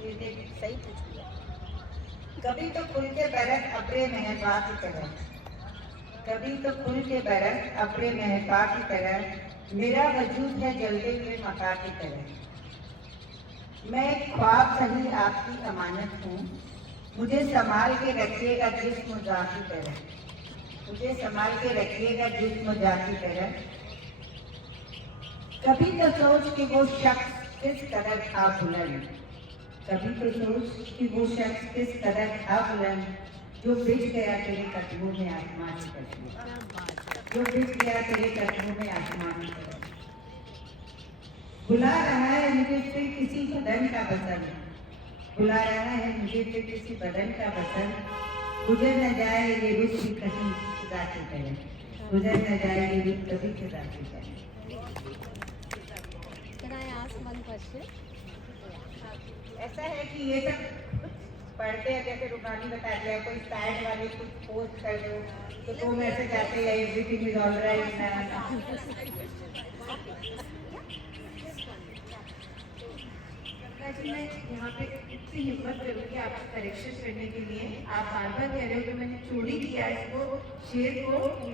ये देख, सही पूछ लिया। कभी तो खुल के बरस अब्रे महबा की तरह, कभी तो खुल के बरस अब्रे महबा की तरह, मेरा वजूद है जलते हुए मका की तरह। मैं एक ख्वाब सही आपकी अमानत हूँ, मुझे संभाल के रखिएगा जिस्म जा की तरह, मुझे संभाल के रखिएगा जिस्म जा की तरह। कभी तो सोच कि वो शख्स किस कदर था बुलंद, कभी तो सोच कि वो शख्स किस कदर था बुलंद, जो बिछ गया तेरे कदमों में आसमां की तरह, जो बिछ गया तेरे कदमों में आसमां की तरह। बुला रहा है मुझे फिर किसी बदन का बसन, बुला रहा है मुझे फिर किसी बदन का बसन, गुजर न जाए ये रुख भी कहीं खुदा की तरह, गुजर न जाए ये रुख कभी खुदा की तरह। ऐसा है कि ये सब पढ़ते हैं, जैसे रुबानी बता दिया, कोई साइड वाले कुछ पोस्ट कर दो तो मैसेज आते हैं everything is all right. Ganga ji, मैं यहाँ पे इतनी हिम्मत करूँगी आपको करेक्शन करने के लिए। आप बार बार कह रहे हो कि मैंने चोरी किया है इसको, शेर को,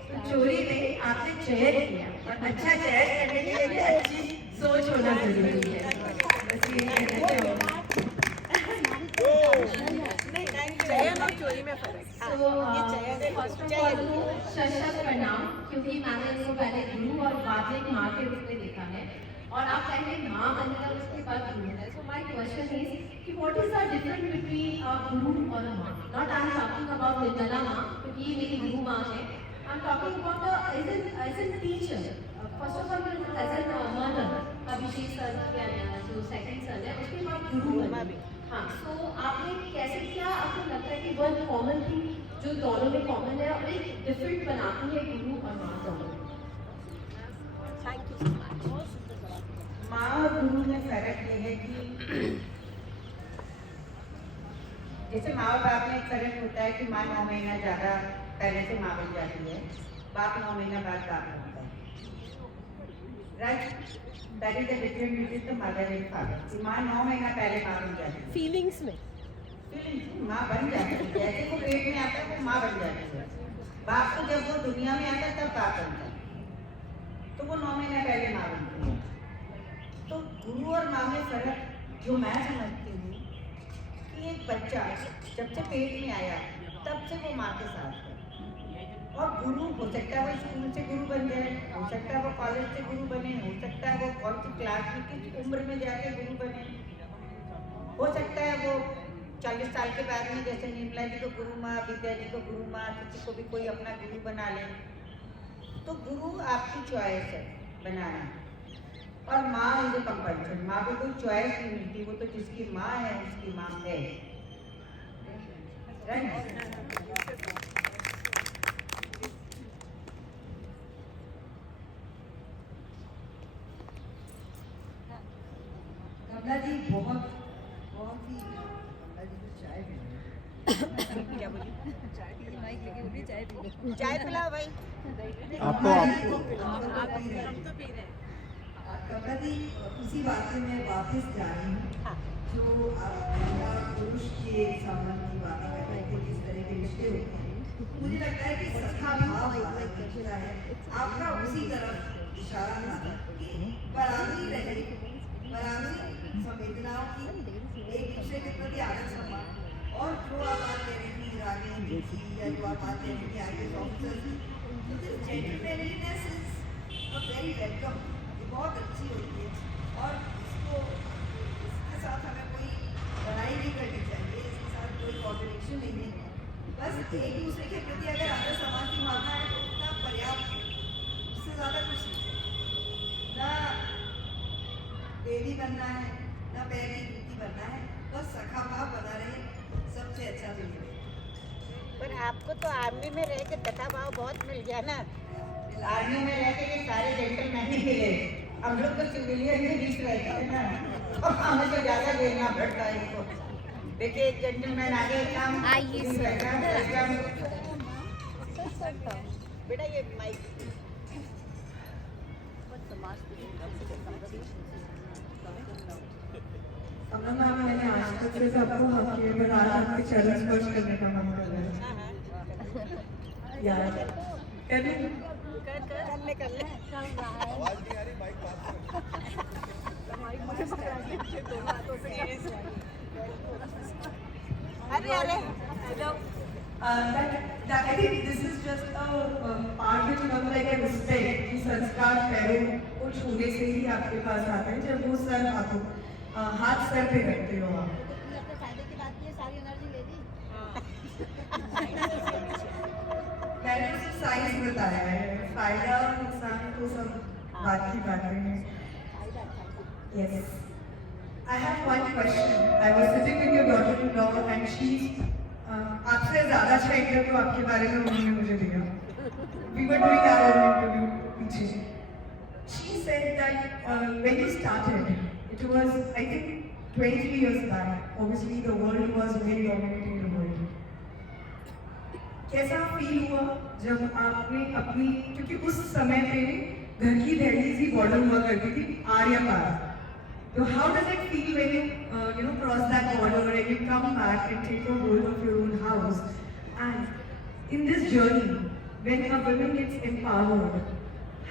तो चोरी नहीं, आपने चयन किया। और अच्छा चयन करने के लिए भी अच्छी सोच होना जरूरी है। बस ये कहना चाहूँगी। चयन और चोरी में फर्क। So, first of all, सशक्त प्रणाम, क्योंकि मैंने इसको पहले गुरु और बाद में माँ के रूप में देखा है, और आप पहले माँ बनकर उसके बाद गुरु है। So my question is कि what is the difference between a guru और a माँ? Not I am talking about Nirmala माँ, क्योंकि ये मेरी गुरु माँ है. I am talking about as a teacher. First of all, as a mother, Abhishek sir या जो second son है, उसके बाद गुरु बनी. हाँ, so आपने कैसे किया? आपको लगता है कि one common thing जो दोनों में common है और एक different बनाती है गुरु और माँ दोनों. Thank you so much. माँ और गुरु में फर्क ये है कि जैसे माँ और बाप में एक फर्क होता है कि माँ 9 महीना ज़्यादा पहले से माँ बन जाती है, बाप 9 महीना बाद बाप बनता है, right? That is the difference between the mother and father. कि माँ 9 महीना पहले माँ बन जाती है, फीलिंग्स में माँ बन जाती है, जैसे वो पेट में आता है वो माँ बन जाती है। बाप को जब वो दुनिया में आता है तब बाप बनता है, तो वो 9 महीना पहले माँ बनती है। तो गुरु और माँ में फर्क जो मैं समझती हूँ कि एक बच्चा जब से पेट में आया तब से वो माँ के साथ है, और गुरु हो सकता है वो स्कूल से गुरु बन जाए, हो सकता है वो कॉलेज से गुरु बने, हो सकता है वो कौन सी क्लास में किस उम्र में जाके गुरु बने, हो सकता है वो 40 साल के बाद में जैसे निर्मला जी को गुरु माँ, विद्या जी को गुरु माँ, किसी को भी कोई अपना गुरु बना ले। तो गुरु आपकी चॉइस है बनाना, और माँ इज ए कंपल्सन। माँ को कोई चॉइस नहीं मिलती, वो तो जिसकी माँ है उसकी माँ है, राइट? कमला जी बहुत ही कमला जी को चाय पी चाय पिलाओ भाई। आपको कमला जी उसी बात से मैं वापस जा रही हूँ जो महिला पुरुष के संबंध की बातें कर रहे थे, किस तरह के रिश्ते होते हैं। मुझे लगता है कि सखा भाव वाला रिश्ता है, आपका उसी तरफ इशारा था कि बराबरी रहे, बराबरी संवेदनाओं की, एक दूसरे के प्रति आदर सम्मान, और जो आप बात कह रही थी रागिनी की, या जो आप बात कह रही थी आईएएस ऑफिसर की, जेंटलमैनलीनेस इज अ वेरी वेलकम, ये बहुत अच्छी होती है, और इसके साथ हमें कोई लड़ाई नहीं करनी चाहिए, इसके साथ कोई कॉन्ट्रडिक्शन नहीं है। बस एक दूसरे के प्रति अगर आदर सम्मान की भावना है तो उतना पर्याप्त है, उससे ज़्यादा कुछ नहीं। ना देवी बनना है, ना पैर की जूती बनना है, बस सखा भाव बना रहे, सबसे अच्छा तो ये है। पर आपको तो आर्मी में रह के तथा भाव बहुत मिल गया ना, आर्मी में रह के ये सारे जेंटलमैन ही मिले, हम लोग तो सिविलियन के बीच रहते हैं ना, और हमें तो ज़्यादा देना पड़ता है इनको। देखिए एक जेंटलमैन आगे काम बेटा ये माइक कमला मैम, मैंने आज तक से सबको हक किए, पर आज आपके चरण स्पर्श करने का मन कर रहा है यार। कर ले आवाज नहीं आ रही, माइक पास अरे अरे that I think this is just a part which comes like a respect कि संस्कार पैरों को छूने से ही आपके पास आते हैं, जब वो सर हाथ सर पे रखते हो आप। मैंने सिर्फ साइंस बताया है, फायदा और नुकसान तो सब बात की बातें हैं। Yes. I have one question. I was sitting with your daughter-in-law and she आपसे ज़्यादा अच्छा इंटरव्यू तो आपके बारे में उन्होंने मुझे दिया। We were doing our own interview पीछे। She said that when you started, it was I think 23 years back. Obviously the world was very dominating the world. कैसा फील हुआ जब आपने अपनी, क्योंकि उस समय पे घर की दहलीज ही बॉर्डर हुआ करती थी, आर्या पार. So how does it feel when you cross that border and you come back and take a hold of your own house? And in this journey, when a woman gets empowered,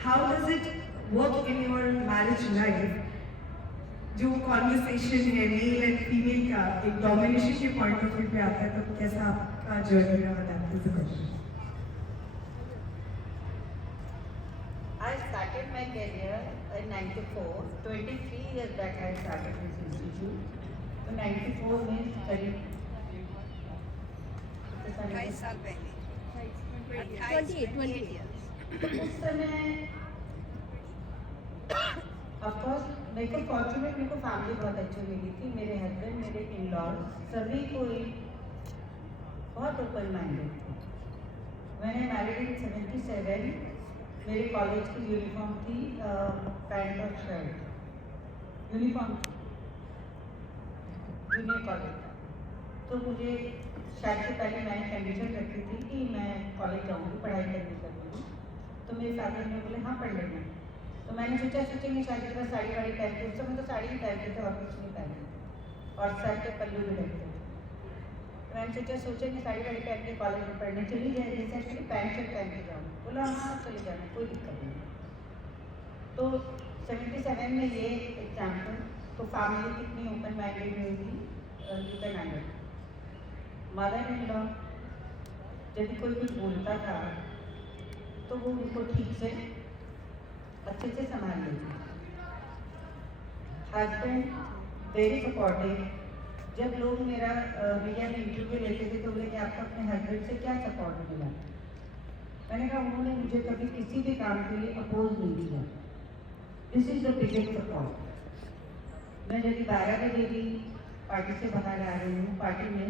how does it work in your marriage life? जो conversation है male and female का एक domination के point of view पे आता है, तो कैसा आपका जर्नी रहा बताते हैं? I started my career in 94. 23 years back I started this institute. तो 94 में करीब 28 साल पहले. 28 तो उस समय ऑफकोर्स मेरे को फॉर्चुनेट, मेरे को फैमिली बहुत अच्छी मिली थी. मेरे हस्बैंड, मेरे इन लॉज सभी कोई बहुत ओपन माइंडेड थे. मैंने मैरिड इन 77. मेरे कॉलेज की यूनिफॉर्म थी पैंट और शर्ट. यूनिफॉर्म जूनियर कॉलेज का. तो मुझे शादी से पहले मैंने कंडीशन रखी थी कि मैं कॉलेज जाऊँगी, पढ़ाई करने करूँगी. तो मेरे फादर ने बोले हाँ पढ़ लेना. तो मैंने सोचेंगे शादी के बाद साड़ी वाड़ी पहन के, उस समय तो साड़ी ही पहनते थे और कुछ नहीं पहनते और सर पे पल्लू भी रखते थे. तो मैंने सोचेंगे साड़ी वाड़ी पहन के कॉलेज में पढ़ने चली जाए, जैसे एक्चुअली पैंट शर्ट पहन के जाऊँ. बोला हाँ चले जाना, कोई दिक्कत नहीं. तो 77 में ये एग्जाम्पल. तो फैमिली कितनी ओपन माइंडेड हुई थी, you can understand. Mother in law यदि कोई कुछ बोलता था तो वो उनको ठीक से अच्छे से संभाल लेती. Husband very supportive. जब लोग मेरा मीडिया में इंटरव्यू लेते थे तो बोले कि आपको अपने हस्बैंड से क्या सपोर्ट मिला. मैंने कहा उन्होंने मुझे कभी किसी भी काम के लिए अपोज नहीं किया. This is the biggest support. मैं यदि 12 बजे भी पार्टी से बाहर आ रही हूँ, पार्टी में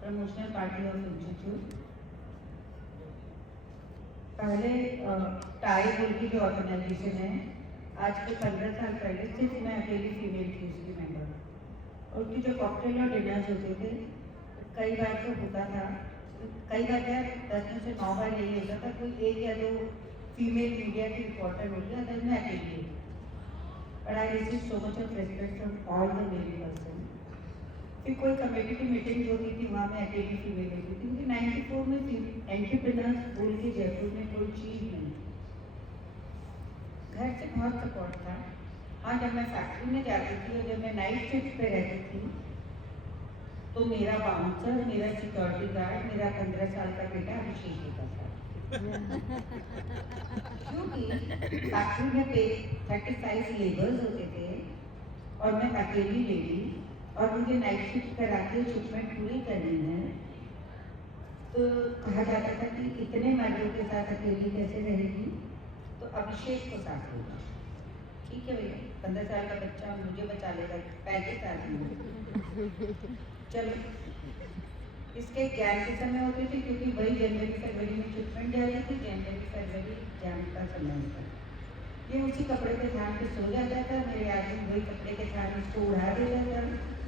प्रमोशनल पार्टी ऑफ इंस्टीट्यूट, पहले टाई बोल की जो ऑर्गेनाइजेशन है, आज के 15 साल पहले सिर्फ मैं अकेली फीमेल थी उसकी मेंबर. और उसकी जो कॉकटेल और डिनर्स होते थे, कई बार तो होता था, कई बार क्या 10 में से 9 बार यही होता था, कोई एक या दो फीमेल मीडिया की रिपोर्टर होती है, अदर मैं अकेली. But I receive so much of respect from all the male person. फिर कोई कमेटी की मीटिंग होती थी, वहाँ मैं अकेली फीमेल होती थी. क्योंकि 94 में एंटरप्रेन्योर्स बोल के जयपुर में कोई चीज़ नहीं. घर से बहुत सपोर्ट था. हाँ, जब मैं फैक्ट्री में जाती थी और जब मैं नाइट शिफ्ट पे रहती थी तो मेरा बाउंसर, मेरा सिक्योरिटी गार्ड, मेरा 15 साल का बेटा अभिषेक होता था. क्योंकि फैक्ट्री में 35 लेबर्स होते थे और मैं अकेली लेडी और मुझे नाइट शिफ्ट करा के शिपमेंट पूरी करनी है. तो कहा जाता था कि इतने मर्दों के साथ अकेली कैसे रहेगी, तो अभिषेक को साथ होगा. ठीक है भैया, 15 साल का बच्चा मुझे बचा लेगा, 35 साल की. चलो, इसके एग्जाम के समय होते थे क्योंकि वही जनवरी फरवरी में शिपमेंट जाती थी. जनवरी फरवरी एग्जाम का समय होता. ये उसी कपड़े के थान पे सो जाता था. मेरे आदमी वही कपड़े के थान उसको उड़ा देता था,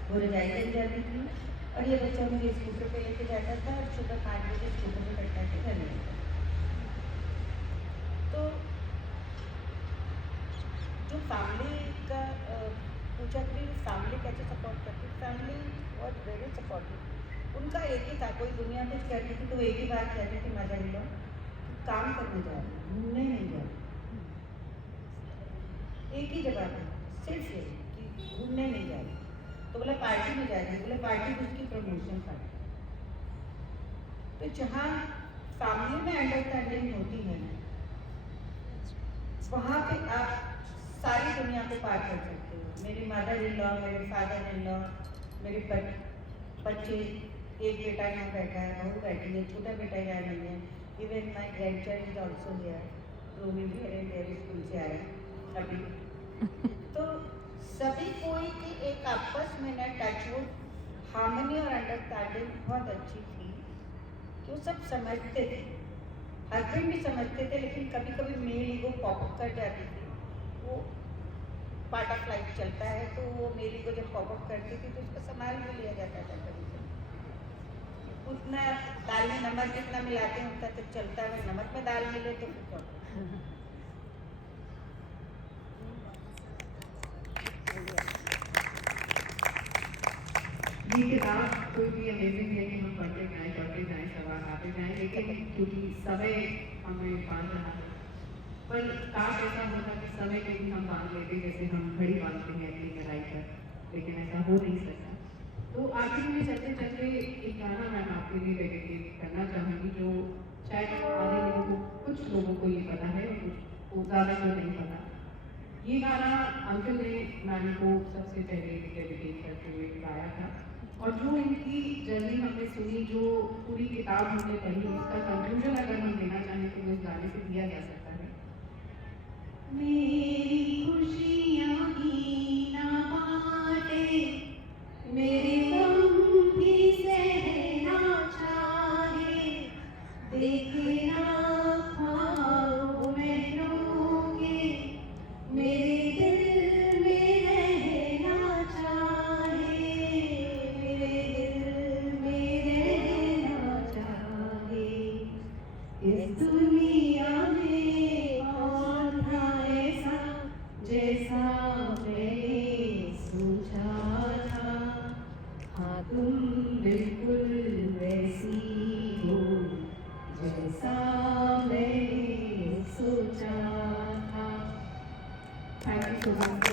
वो रजाई लग जाती थी और ये बच्चा मुझे स्कूटर पे लेके जाता था और सुबह 5 बजे स्कूटर पे बैठा के घर में. तो जो फैमिली का पूछा कि फैमिली कैसे सपोर्ट करती, फैमिली बहुत वेरी सपोर्टिव. उनका एक ही था, कोई दुनिया कुछ कहती थी तो एक ही बात कहती थी, मदर इन लॉ काम करने जा रही, घूमने नहीं जा रही. एक ही जगह पे सिर्फ ये कि घूमने नहीं जा रही. तो बोला पार्टी में जा रही, बोले पार्टी उसकी प्रमोशन पार्टी. तो जहाँ फैमिली में अंडरस्टैंडिंग होती है वहाँ पे आप सारी दुनिया को पार कर सकते हो. मेरी मदर इन लॉ, मेरे फादर इन लॉ, मेरे बच्चे, एक बेटा यहाँ बैठा है, बहू बैठी है, छोटा बेटा यहाँ नहीं है. Even my grand child is also here, Romi वेरी स्कूल से आया अभी. तो सभी कोई की एक आपस में ना टचवुड हार्मनी और अंडरस्टैंडिंग बहुत अच्छी थी कि वो सब समझते थे. हस्बैंड भी समझते थे, लेकिन कभी कभी मेल ईगो पॉपअप कर जाती थी. वो पार्ट ऑफ लाइफ चलता है, तो वो मेल ईगो जब पॉपअप करती थी तो उसको संभाल भी लिया जाता था. कभी उतना दाल में नमक जितना मिलाते हैं उतना तो चलता है, नमक में दाल मिले तो ये किताब कोई भी अमेजिंग है कि हम पढ़ते जाएं सवाल आते जाएं, लेकिन क्योंकि समय हमें बांध रहा है, पर काश ऐसा होता कि समय के भी हम बांध लेते जैसे हम घड़ी बांधते हैं अपनी कढ़ाई पर, लेकिन ऐसा हो नहीं सकता। तो आखिर में चलते चलते एक गाना मैं आपके लिए डेडिकेट करना चाहूँगी जो शायद आधे लोगों को, कुछ लोगों को ये पता है, कुछ को ज़्यादा को नहीं पता। ये गाना अंकल ने नानी को सबसे पहले डेडिकेट करते हुए गाया था, और जो इनकी जर्नी हमने सुनी, जो पूरी किताब हमने पढ़ी, उसका कंक्लूजन अगर हम देना चाहें तो उस गाने से दिया जा सकता है। मेरी खुशियाँ ही ना बाटे, मेरे गम भी सहना चाहे, देखे ना ख्वाब महलों के, मेरे दिल में रहना चाहे, मेरे दिल में रहना चाहे। इस दुनिया में कौन था ऐसा जैसा मैंने सोचा था, हाँ तुम बिल्कुल वैसी हो जैसा मैंने सोचा था। Thank you so much.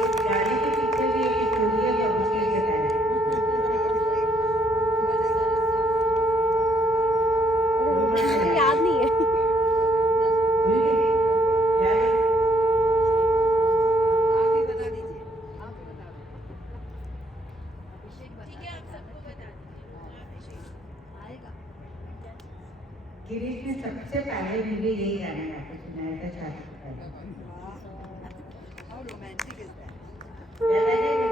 इस गाने के पीछे भी एक स्टोरी है, वो मुझे बताया। मुझे याद नहीं है। भूल गए? याद है? आप ही बता दीजिए। गिरीश ने सबसे पहले मुझे यही गाना गा के सुनाया था शादी से पहले। How romantic is that? याद आ गया क्या?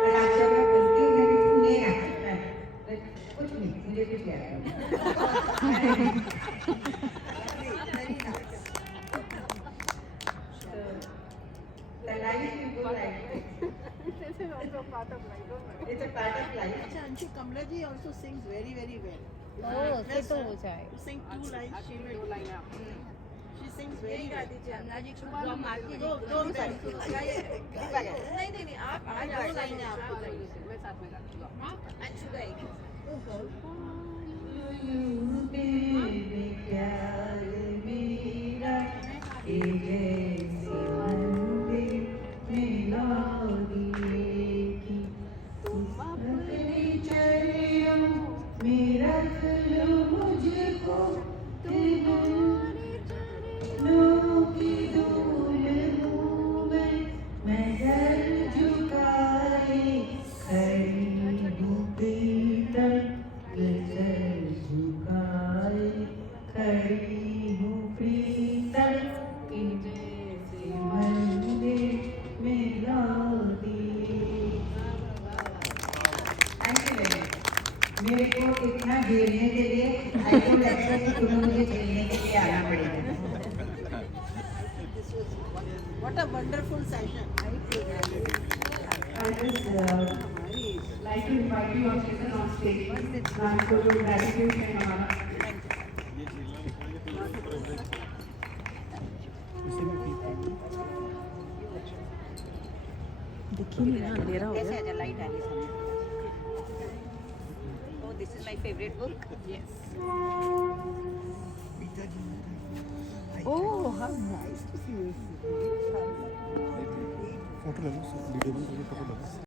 और आप जब मैं बोलती हूँ मेरे को नहीं आता है। कुछ नहीं, मुझे कुछ याद नहीं। Very nice. The life will go like this. It's a part of life. अच्छा, अंशु कमला जी also sings very very well. से तो हो जाए। You sing 2 lines, she will 2 lines. She sings very well. दो नहीं आप आ जाओ। 2 लाइनें आपको गाइए, मैं साथ में गाती हूँ। अंशु गाएगी। तेरे प्यार मेरा एक ऐसी मंदिर मिला दिए कि अपने चरणों में रख लो मुझको, चरणों की धूल हूँ मैं सर झुकाए खड़ी हूँ प्रीतम, सर झुकाए खड़ी हूँ प्रीतम, कि जैसे मंदिर में ला दिए। Thank you very much. मेरे को इतना झेलने के लिए आई डोंट एक्सपेक्ट कि तुम्हें मुझे झेलने के लिए आना पड़ेगा। This was what a wonderful session. I just like to invite you on stage. आपको जो gratitude है हमारा। कैसे आजा लाइट आ रही है सामने। Oh, this is my favorite book. Yes. Oh, how nice to see you. Photo ले लो, वीडियो में फोटो ले लो।